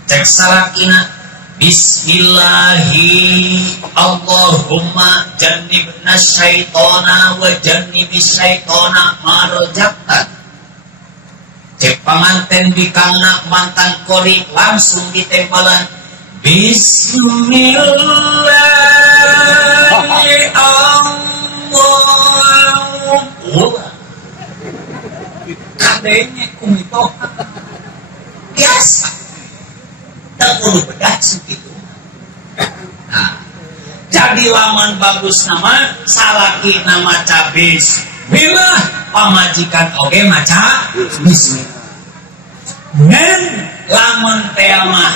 Cek salakina Bismillahi Allahumma jannibna syaitona wa jannibis syaitona ma razaqtana. Cek panganten bikangna mantan kori langsung ditempelan Bismillahi Allahumma. Kadenya kumito biasa tak perlu bedah segitu. Nah, jadi laman bagus nama salaki nama cabis bila pamajikan oge maca bismillah. Dan laman teamah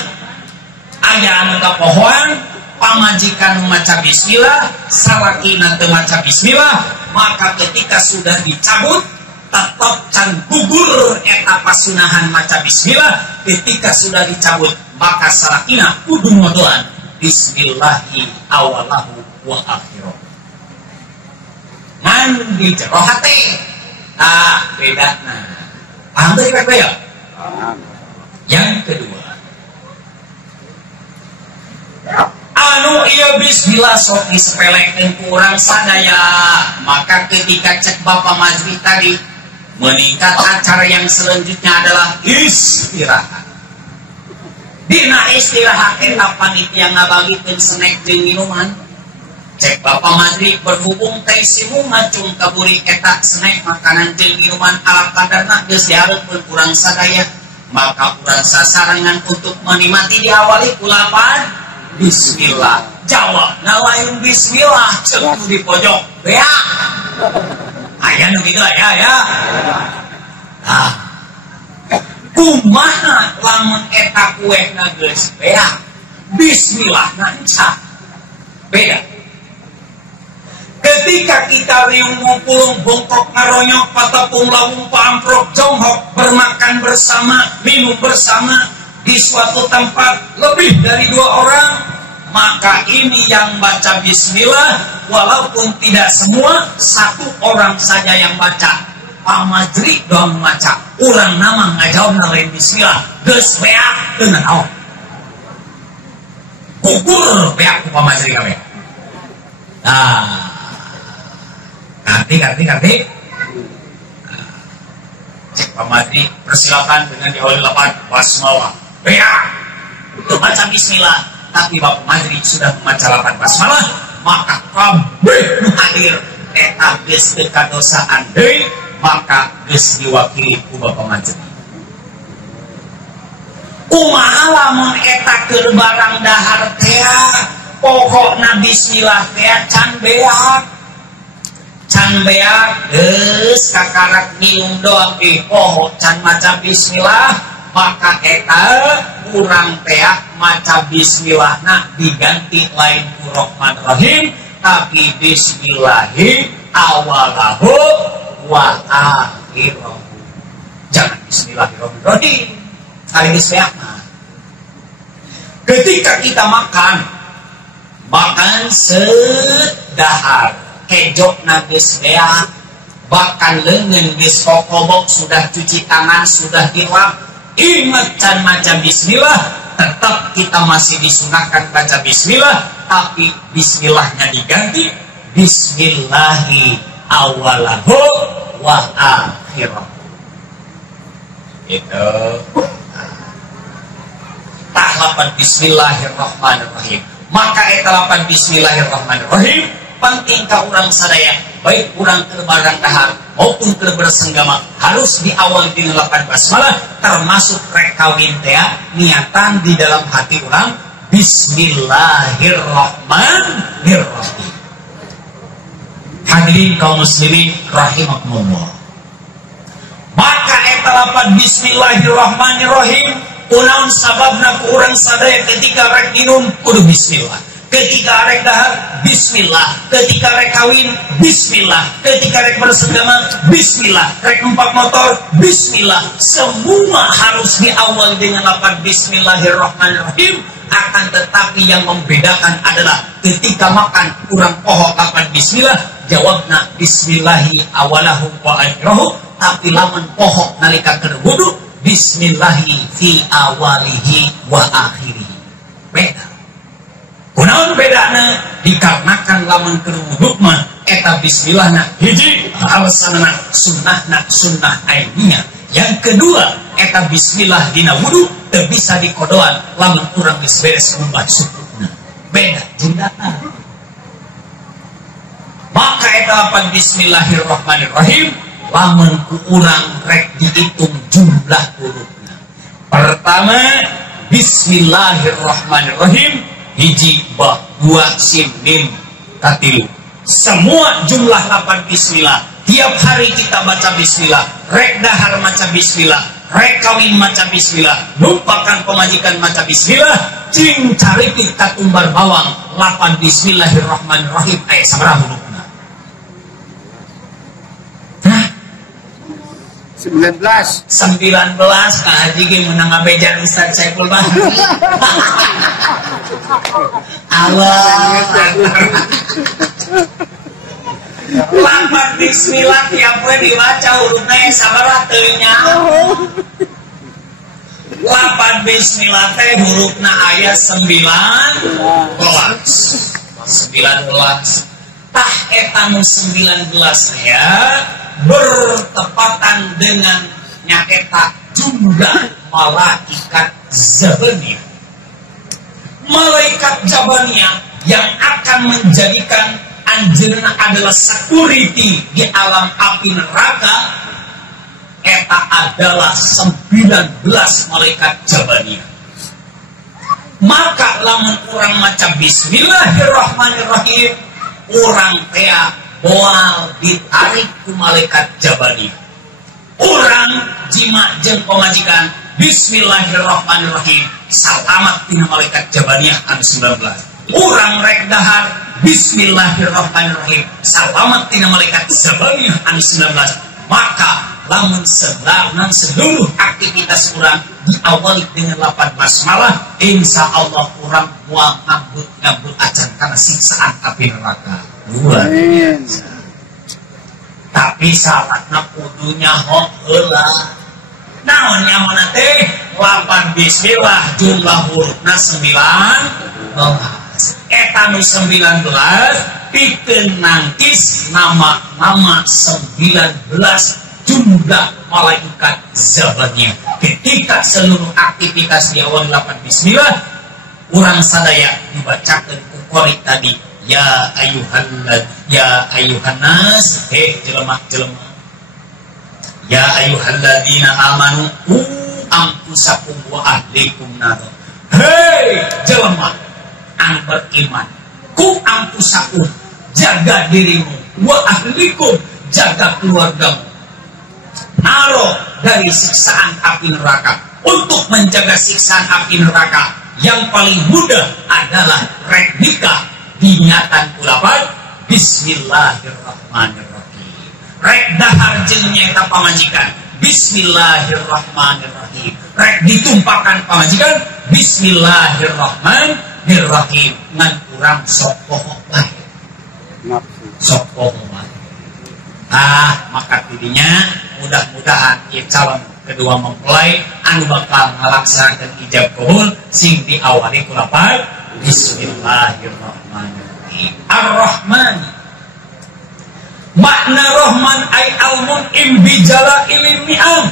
aya anu kapohoan pamajikan maca bismillah, salaki nanti maca bismillah, maka ketika sudah dicabut tetap can gugur eta pasunahan maca bismillah. Ketika sudah dicabut maka salakina kudu ngodoan bismillahi awalahu wa akhiruh. Ngan di jero hate. Bedana. Paham teh kira ya? Yang kedua, anu ieu bismillah sok disepelekeun ku urang sadaya. Maka ketika cek Bapak Majri tadi meningkat, acara yang selanjutnya adalah istirahat. Dina istirahat eta panitia ngabagikeun snack jeung minuman. Cek Bapak Madri berhubung teh simu ngacung kaburi eta snack makanan jeung minuman ala kadarna geus dihareupeun urang sadaya, maka urang sasarangan untuk menikmati diawali ku lapan bismillah. Jawabna lain bismillah ceuk di pojok bea. Aya nu kitu ya. Kumaha lamun eta kuehna geus bea bismillah nanca beda. Ketika kita riung ngumpulung bongkok ngaronyok patapung lawung pamprok jonghok bermakan bersama minum bersama di suatu tempat lebih dari 2 orang, maka ini yang baca bismillah walaupun tidak semua, 1 orang saja yang baca. Pamajri doang maca, urang nama ngajawab lain bismillah, geus beak teu naon. Gugur beak ku pamajri kabeh. Nah, ganti. Cek pamajri persilakan dengan diawali 8 basmalah. Beak teu baca bismillah, tapi Bapak Majri sudah membaca 8 basmalah, maka kabeh nu hadir eta geus teu kadosaan deui. Maka geus diwakili ku Bapak Majri. Kumaha lamun eta keur barang dahar teh pokokna bismillah teh can beak geus kakarak nyium doang di poho can maca bismillah, maka eta urang teh maca bismillahna diganti lain ku Rahmanir Rahim, tapi bismillahi awalahu wa akhiruh. Jangan bismillahirrahmanirrahim. Kali sehatna. Ketika kita makan sedahar kejokna geus beak, bahkan lengan geus kokobok, sudah cuci tangan, sudah dilap, ingat can maca bismillah, tetap kita masih disunahkan baca bismillah, tapi bismillahnya diganti bismillahi awalahu wa akhirahu. Itu tahapan bismillahirrahmanirrahim. Maka eta lapan bismillahirrahmanirrahim penting ka urang sadaya, baik urang keur barang dahar maupun keur bersenggama, harus diawali dengan lapan basmalah, termasuk rek kawin teh niatan di dalam hati urang bismillahirrahmanirrahim. Hadirin kaum muslimin rahimakumullah. Maka eta lapan bismillahirrahmanirrahim kunaon sababna ku urang sadaya ketika rek minum kudu bismillah, ketika rek dahar bismillah, ketika rek kawin bismillah, ketika rek bersenggama bismillah, rek numpak motor bismillah. Semua harus diawali dengan lapan bismillahirrahmanirrahim. Akan tetapi yang membedakan adalah ketika makan kurang pohon lapan bismillah, jawabna bismillahi awalahu wa akhirahu, tapi lamun pohon nalika keur wudu bismillahi fi awalihi wa akhirihi. Beda. Kunaon bedana? Dikarenakan lamun keur wudu mah eta bismillahna hiji alasanna sunnahna sunnah ainiyah. Yang kedua, eta bismillah dina wudu teu bisa dikodoan lamun urang geus beres ngumbat sukuna. Beda jendana. Maka eta lapan bismillahirrahmanirrahim lamun ku urang rek dihitung jumlah hurufna. Pertama, bismillahirrahmanirrahim hiji ba dua sin mim katilu. Semua jumlah 8 bismillah. Tiap hari kita baca bismillah, rek dahar maca bismillah, rek kawin maca bismillah, lupakan pemajikan maca bismillah, cing caripit katumbar bawang 8 bismillahirrahmanirrahim aya sabaraha hurufna? 19 Kang Haji ge meunang ngabejan Ustaz Saiful Bahri. Allah. Lapan bismillah tiap we dibaca hurufna sabaraha teu nyaho. Lapan bismillah teh hurufna aya 19. Tah eta nu 19 ya bertepatan dengan nyaketa jumlah malaikat zabaniyah. Malaikat zabaniyah yang akan menjadikan anjeunna adalah security di alam api neraka, eta adalah 19 malaikat zabaniyah. Maka lamun urang maca bismillahirrahmanirrahim, urang teh moal ditarik ku malaikat zabaniyah. Urang jima jeung pamajikan bismillahirrahmanirrahim, salamat tina malaikat zabaniyah anu 19. Urang rek dahar bismillahirrahmanirrahim, salamat tina malaikat zabaniyah anu 19. Maka lamun seluruh aktivitas urang diawali dengan 8 basmalah, insyaallah urang moal ngambut acan kana siksaan api neraka. Luar biasa. Tapi syaratna kudunya hok heula. Naon nyamanna teh 8 bismillah jumlah hurufna 19. Eta nu 19 pikeun nangkis nama-nama 19 jumlah malaikat zabaniyah. Ketika seluruh aktivitas diawali 8 bismillah, urang sadaya dibacakeun ku qori tadi, ya ayuhannas, jelema-jelema, ya ayyuhalladzina amanu qu anfusakum wa ahlikum nar. Hei jelema anu beriman, qu anfusakum, jaga dirimu, wa ahlikum, jaga keluargamu, naro dari siksaan api neraka. Untuk menjaga siksaan api neraka, yang paling mudah adalah rek nikah dinyatan kulapan bismillahirrahmanirrahim. Rek dahar jeung nyaeta pamajikan bismillahirrahmanirrahim. Rek ditumpakan pamajikan bismillahirrahmanirrahim. Ngan urang sok poho bae. Sok poho bae. Maka tidinya mudah-mudahan ieu calon kedua mempelai anu bakal ngalaksanakeun ijab qabul sing diawali ku lafaz bismillahirrahmanirrahim. Ar-Rahman, makna Rahman ay al-mun'im bijala ilmi'am.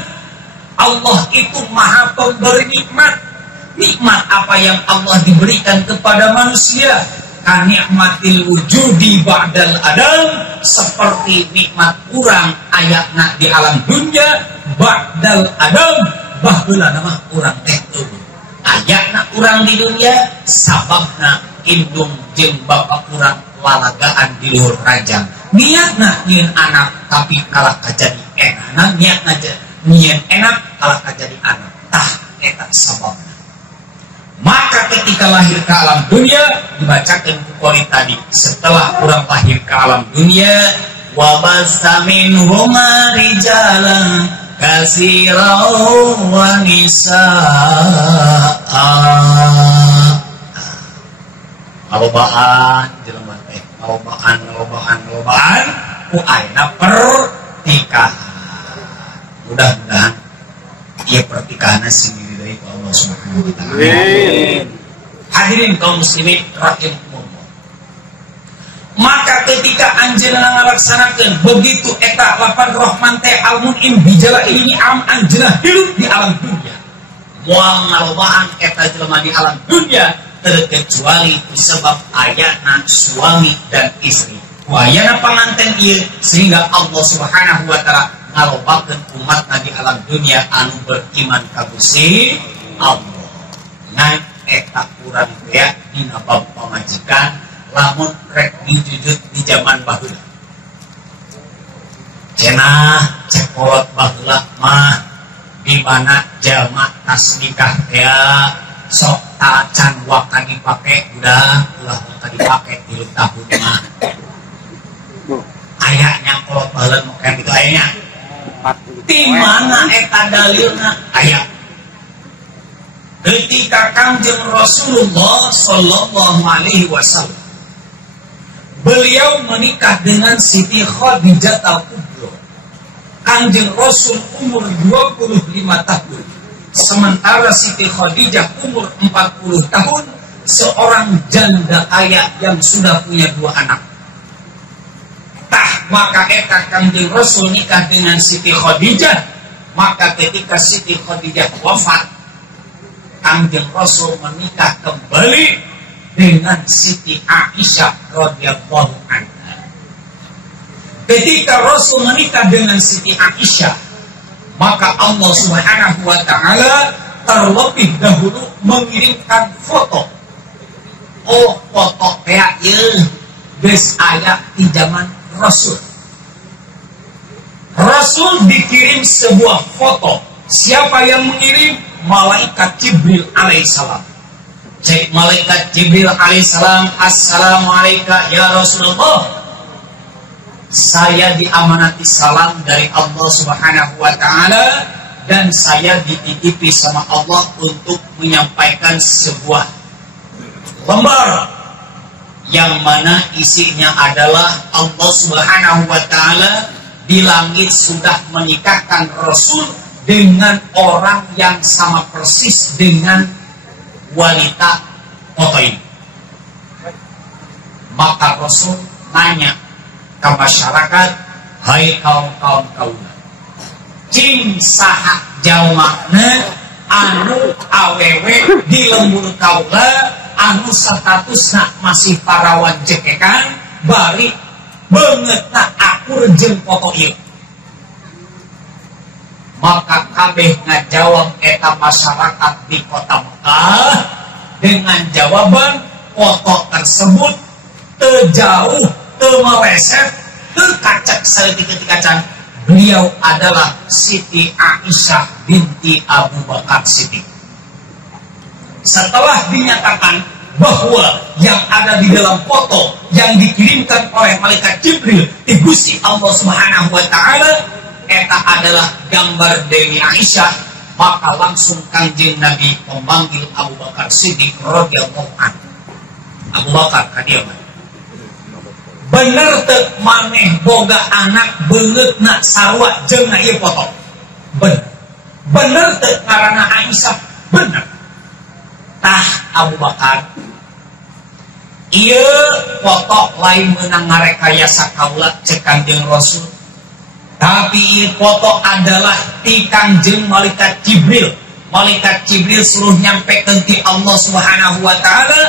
Allah itu maha pemberi nikmat. Nikmat apa yang Allah diberikan kepada manusia, kan nikmatil wujudi ba'dal adam, seperti nikmat urang ayatna di alam dunia ba'dal adam, baheula nama urang teh eueuh. Ayatna urang di dunia sababna indung jeung bapak urang lalagaan di luhur ranjang. Niatna nyieun anak tapi kalah kajadi enak. Niatna nyieun enak kalah kajadi anak. Tah eta sababna. Maka ketika lahir ke alam dunia, dibacakan kukoli tadi, setelah orang lahir ke alam dunia, wabasta minhuma rijalan katsirau wa nisaa. Lobaan jelema teh, lobaan ku ayeuna pernikahan. Mudah-mudahan ieu pertikahan sing diridai ku Allah Subhanahu wa taala. Hadirin kaum muslimin rahimakumullah. Maka ketika anjeunna ngalaksanakeun begitu eta lafaz Rahman teh al-mun'im bijala ini anjeunna hidup di alam dunia. Moal ngalobaan eta jelema di alam dunia terkecuali sebab ayatna suami dan istri. Wayana panganten ieu sehingga Allah Subhanahu wa taala ngalobakeun umatna di alam dunia anu beriman ka Gusti Allah. Ngan eta urang teh dina bab pamajikan lamun rek dijujut di zaman baheula. Cenah cekolot baheula mah di mana jalma tas nikah teh sok tacan wakan dipake udah ulah tadi dipake 3 tahun mah. Ayahnya kolot baheula mah kayak gitu ayahnya. Di mana eta dalilna ayat? Ketika Kangjeng Rasulullah sallallahu alaihi wasallam beliau menikah dengan Siti Khadijah al-Kubra. Kangjeng Rasul umur 25 tahun, sementara Siti Khadijah umur 40 tahun, seorang janda kaya yang sudah punya 2 anak. Maka eta Kangjeng Rasul nikah dengan Siti Khadijah. Maka ketika Siti Khadijah wafat, Kangjeng Rasul menikah kembali dengan Siti Aisyah radhiyallahu anha. Ketika Rasul menikah dengan Siti Aisyah, maka Allah Subhanahu wa taala terlebih dahulu mengirimkan foto. Oh, foto teh ieu geus aya di zaman Rasul. Rasul dikirim sebuah foto. Siapa yang mengirim? Malaikat Jibril alaihissalam. Cek malaikat Jibril alaihissalam, assalamualaikum ya Rasulullah. Saya diamanati salam dari Allah Subhanahu wa taala dan saya dititipi sama Allah untuk menyampaikan sebuah lembar yang mana isinya adalah Allah Subhanahu wa taala di langit sudah menikahkan Rasul dengan orang yang sama persis dengan wanita foto ini. Maka Rasul nanya ke masyarakat, hai kaum kaula, cing saha jalmana anu awewe di lembur kaula anu statusna masih parawan jekekan bari beungeutna akur jeung foto ieu. Maka kabeh ngajawab eta masyarakat di kota Mekah dengan jawaban foto tersebut teu jauh, teu meleset, teu kacak saeutik kacan. Beliau adalah Siti Aisyah binti Abu Bakar Siddiq. Setelah dinyatakan bahwa yang ada di dalam foto yang dikirimkan oleh malaikat Jibril di Gusti Allah Subhanahu wa taala eta adalah gambar Dewi Aisyah, maka langsung Kanjeng Nabi memanggil Abu Bakar Siddiq radhiyallahu anhu. Abu Bakar kadieu. bener teu maneh boga anak beungeutna sarua jeung na ieu foto? Bener teu ngaranna Aisyah? Bener. Tah Abu Bakar, ieu foto lain meunang ngarekayasa kaula cek Kangjeng Rasul, tapi ieu foto adalah ti Kangjeng Malaikat Jibril. Malaikat Jibril suruh nyampekeun ti Allah Subhanahu wa taala,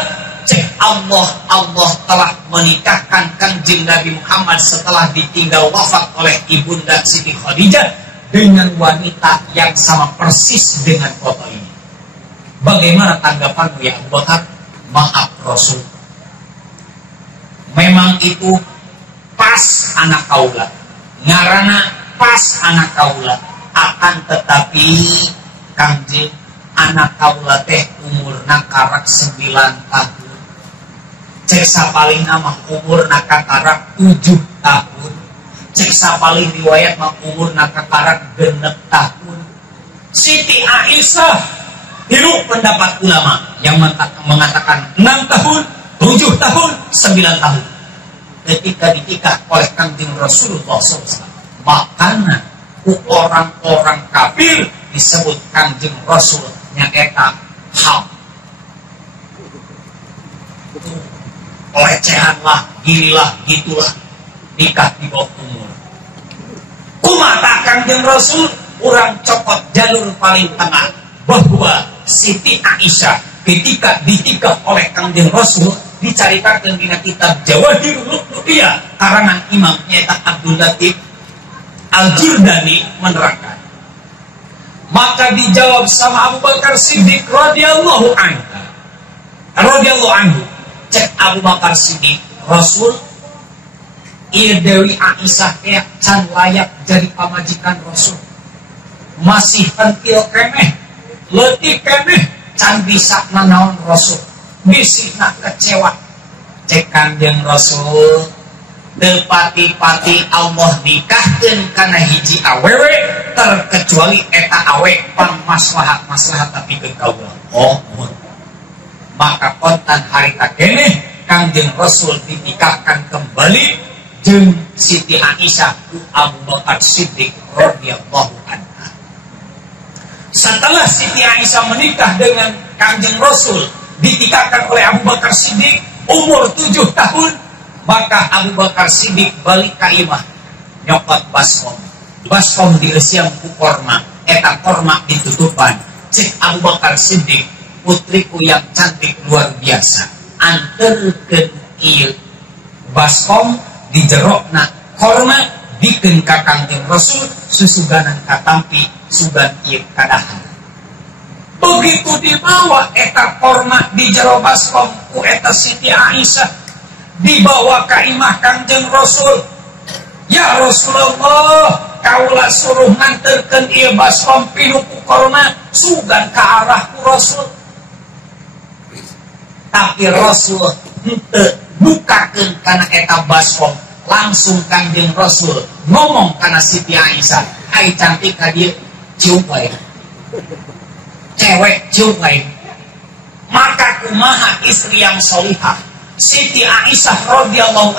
cek Allah telah menikahkan Kangjeng Nabi Muhammad setelah ditinggal wafat oleh Ibunda Siti Khadijah dengan wanita yang sama persis dengan foto ini. Bagaimana tanggapanmu ya Abu Bakar? Maaf Rasul, memang itu pas anak kaula, ngarana pas anak kaula, akan tetapi Kangjeng anak kaula teh umurna karak 9 tahun. Cek sapaling mah umurna karak 7 tahun. Cek sapaling riwayat mah umurna karak 6 tahun. Siti Aisyah, hidup pendapat ulama yang mengatakan 6 tahun, 7 tahun, 9 tahun. Ketika dinikah oleh Kangjeng Rasulullah SAW, makanya orang-orang kafir disebut Kangjeng Rasul nyaeta ham. Pelecehan lah, gililah, gitulah, nikah di bawah umur. Kumata Kangjeng Rasul, urang copot jalur paling tengah bahwa Siti Aisyah ketika dinikah oleh Kangjeng Rasul dicaritakeun dina kitab Jawahirul Lu'lu'iyah karangan Imam nyaeta Abdul Latif Al-Jurdani menerangkan. Maka dijawab sama Abu Bakar Siddiq radhiyallahu anhu. Cek Abu Bakar Siddiq, Rasul, ieu Dewi Aisyah teh can layak jadi pamajikan Rasul. Masih pentil keneh, leutik keneh, can bisa nanaon Rasul. Bisina kecewa. Cek Kangjeng Rasul, teu pati-pati Allah nikahkeun kana hiji awewe terkecuali eta awe pamaslahat tapi ke kaula. Oh, maka kontan harita keneh Kangjeng Rasul dinikahkan kembali jeung Siti Aisyah ku Abu Bakar Siddiq radhiyallahu anha. Setelah Siti Aisyah menikah dengan Kangjeng Rasul dinikahkan oleh Abu Bakar Siddiq umur 7 tahun, maka Abu Bakar Siddiq balik ka imah nyokot baskom dieusiam ku korma, eta korma ditutupan. Cek Abu Bakar Siddiq, putriku yang cantik luar biasa, anterkeun ieu baskom di jerokna korma dikeun ka Kangjeng Rasul susuganan katampi sugan ieu kadahan. Begitu dibawa eta korma di jero baskom ku eta Siti Aisyah, dibawa ka imah Kangjeng Rasul. Ya Rasulullah, kaula suruh nganterkeun ieu baskom pinuh ku korma sugan ka arah ku Rasul. Tapi Rasul henteu bukakeun kana eta baskom, langsung Kangjeng Rasul ngomong kana Siti Aisyah, "Ai cantik ka dieu, cium wae." Cewek cium wae. Maka kumaha istri yang solihah Siti Aisyah radhiyallahu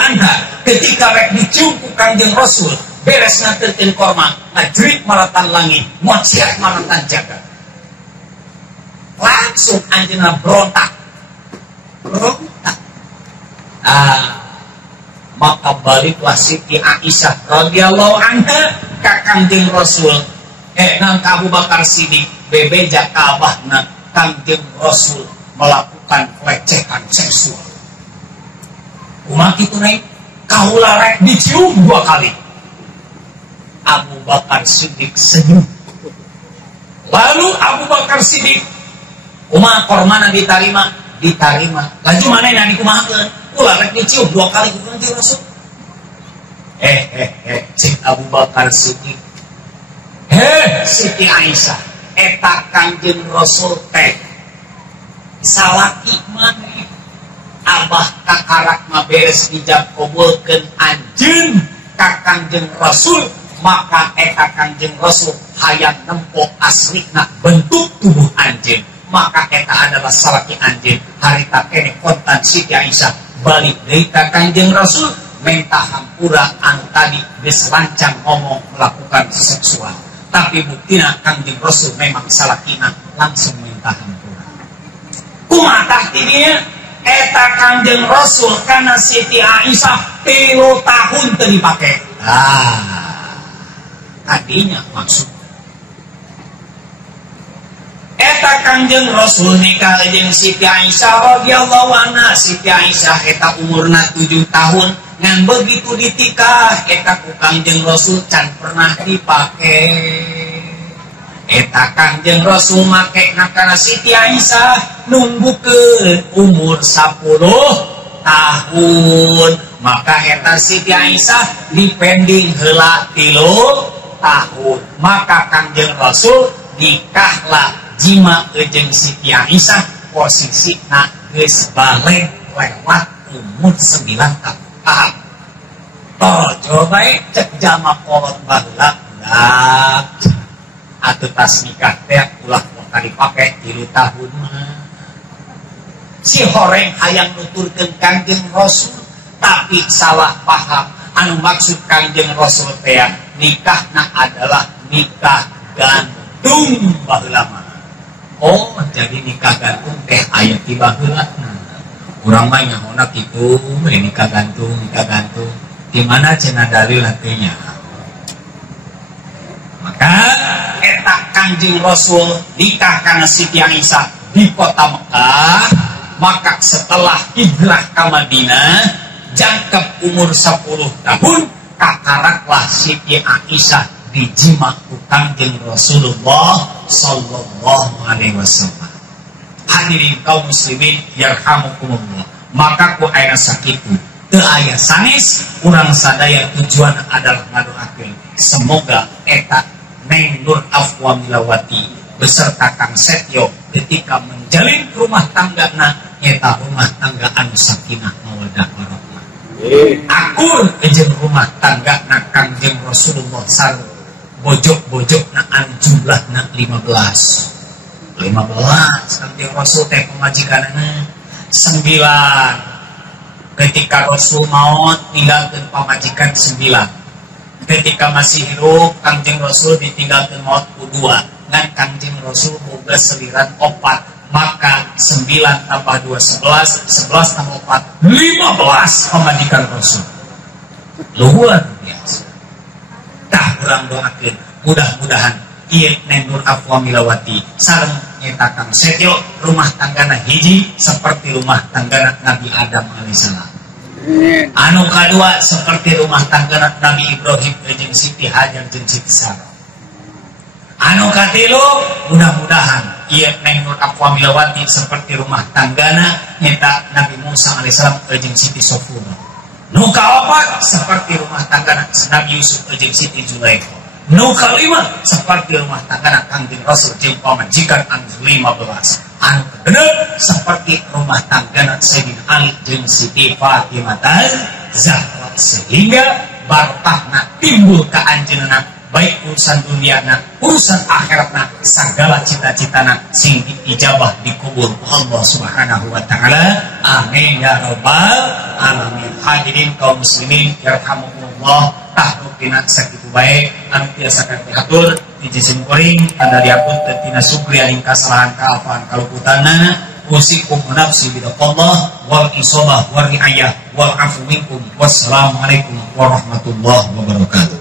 anha ketika rek dicium ku Kangjeng Rasul beres nganterkeun korma ngajrit maratan langit muciat maratan jagat, langsung anjeunna berontak. Maka baliklah Siti Aisyah radhiyallahu anha ka Kangjeng Rasul, nang Abu Bakar Siddiq bebeja ka abahna Kangjeng Rasul melakukan pelecehan seksual. Kumaha kitu naik kaula rek dicium 2 kali. Abu Bakar Siddiq senyum. Lalu Abu Bakar Siddiq, kumaha kormana diterima? Laju manehna dikumahakeun? Ulah rek dicium 2 kali ku Kangjeng Rasul. Cik Abu Bakar Siddiq, Siti Aisyah, eta Kangjeng Rasul teh salaki maneh abah kakarak mah beres dijab kabulkeun anjeun ka Kangjeng Rasul, maka eta Kangjeng Rasul hayang nempo aslina bentuk tubuh anjeun, maka eta adalah salaki anjeun. Harita keneh kontan Siti Aisyah balik deui ka Kanjeng Rasul minta hampura anu tadi geus lancang ngomong melakukan seksual, tapi buktina Kanjeng Rasul memang salakina langsung minta hampura. Kumaha tah tidinya eta Kanjeng Rasul kana Siti Aisyah 3 tahun teu dipake. Tadinya maksud eta Kanjeng Rasul nikah jeung Siti Aisyah radhiyallahu anha. Siti Aisyah eta umurna 7 tahun ngan begitu ditikah eta ku Kanjeng Rasul can pernah dipake. Eta Kanjeng Rasul make kana Siti Aisyah nunggukeun umur 10 tahun. Maka eta Siti Aisyah dipending heula 3 tahun. Maka Kanjeng Rasul nikahlah jima jeung Siti Aisyah posisina geus balik lewat umur 9 tahun. Coba cek jama kolot baheula udah atuh tas nikah teh ulah kali dipake 3 tahun mah. Si horeng hayang nuturkeun Kanjeng Rasul tapi salah paham. Anu maksud Kanjeng Rasul teh nikahna adalah nikah gantung baheula mah. Oh, jadi nikah gantung teh aya ti baheulana. Urang mah nyahoana kitu, nikah gantung, nikah gantung. Di mana cenah dalil hatinya? Maka eta Kanjeng Rasul nikah kana Siti Aisyah di kota Mekah. Maka setelah hijrah ke Madinah, jangkep umur 10 tahun, kakaraklah Siti Aisyah dijima ku Kanjeng Rasulullah sallallahu alaihi wasallam. Hadirin kaum muslimin yarhamukumullah. Maka ku aya sakitu teu aya sanes urang sadaya tujuan adalah ngadoakeun semoga eta Neng Nur Afwa Milawati beserta Kang Setyo ketika menjalin rumah tanggana eta rumah tangga anu sakinah mawaddah warahmah. Akur jeung rumah tanggana Kanjeng Rasulullah sareng bojok-bojokna anu jumlahna 15 Kanjeng Rasul teh pamajikanana 9. Ketika Rasul maut tinggalkeun pamajikan 9. Ketika masih hidup Kanjeng Rasul ditinggalkeun maut ku 2. Ngan Kanjeng Rasul boga seliran 4. Maka 9 tambah 2 11 tambah 4 15 pamajikan Rasul. Luar biasa. Tah urang doakeun mudah-mudahan ieu Neng Nur Afwa Milawati sareng nyata Kang Setyo rumah tanggana hiji seperti rumah tanggana Nabi Adam alaihissalam. Anu kadua seperti rumah tanggana Nabi Ibrahim jeung Siti Hajar jeung Siti Sarah. Anu katilu mudah-mudahan ieu Neng Nur Afwa Milawati seperti rumah tanggana nyata Nabi Musa alaihissalam jeung Siti Sofura. Nu kaopat seperti rumah tanggana Nabi Yusuf jeung Siti Zulaikha. Nu kalima seperti rumah tanggana Kanjeng Rasul jeung pamajikan anu 15. Anu kedua seperti rumah tanggana Sayyidina Ali jeung Siti Fatimah Zahra sehingga barokahna timbul ka anjeunna baik urusan duniana urusan akhiratna sagala cita-citana sing diijabah dikubur Allah Subhanahu wa taala. Amin ya rabbal alamin. Hadirin kaum muslimin yarhamukumullah. Tahrupina sakitu bae anu tiasa katur dijieun kuring tanda diapun teu tina sukri aing kasalahan kaafan kaluputanna usikum nafsi bittaqallah wal isabah war riayah wal afu minkum. Wassalamualaikum warahmatullahi wabarakatuh.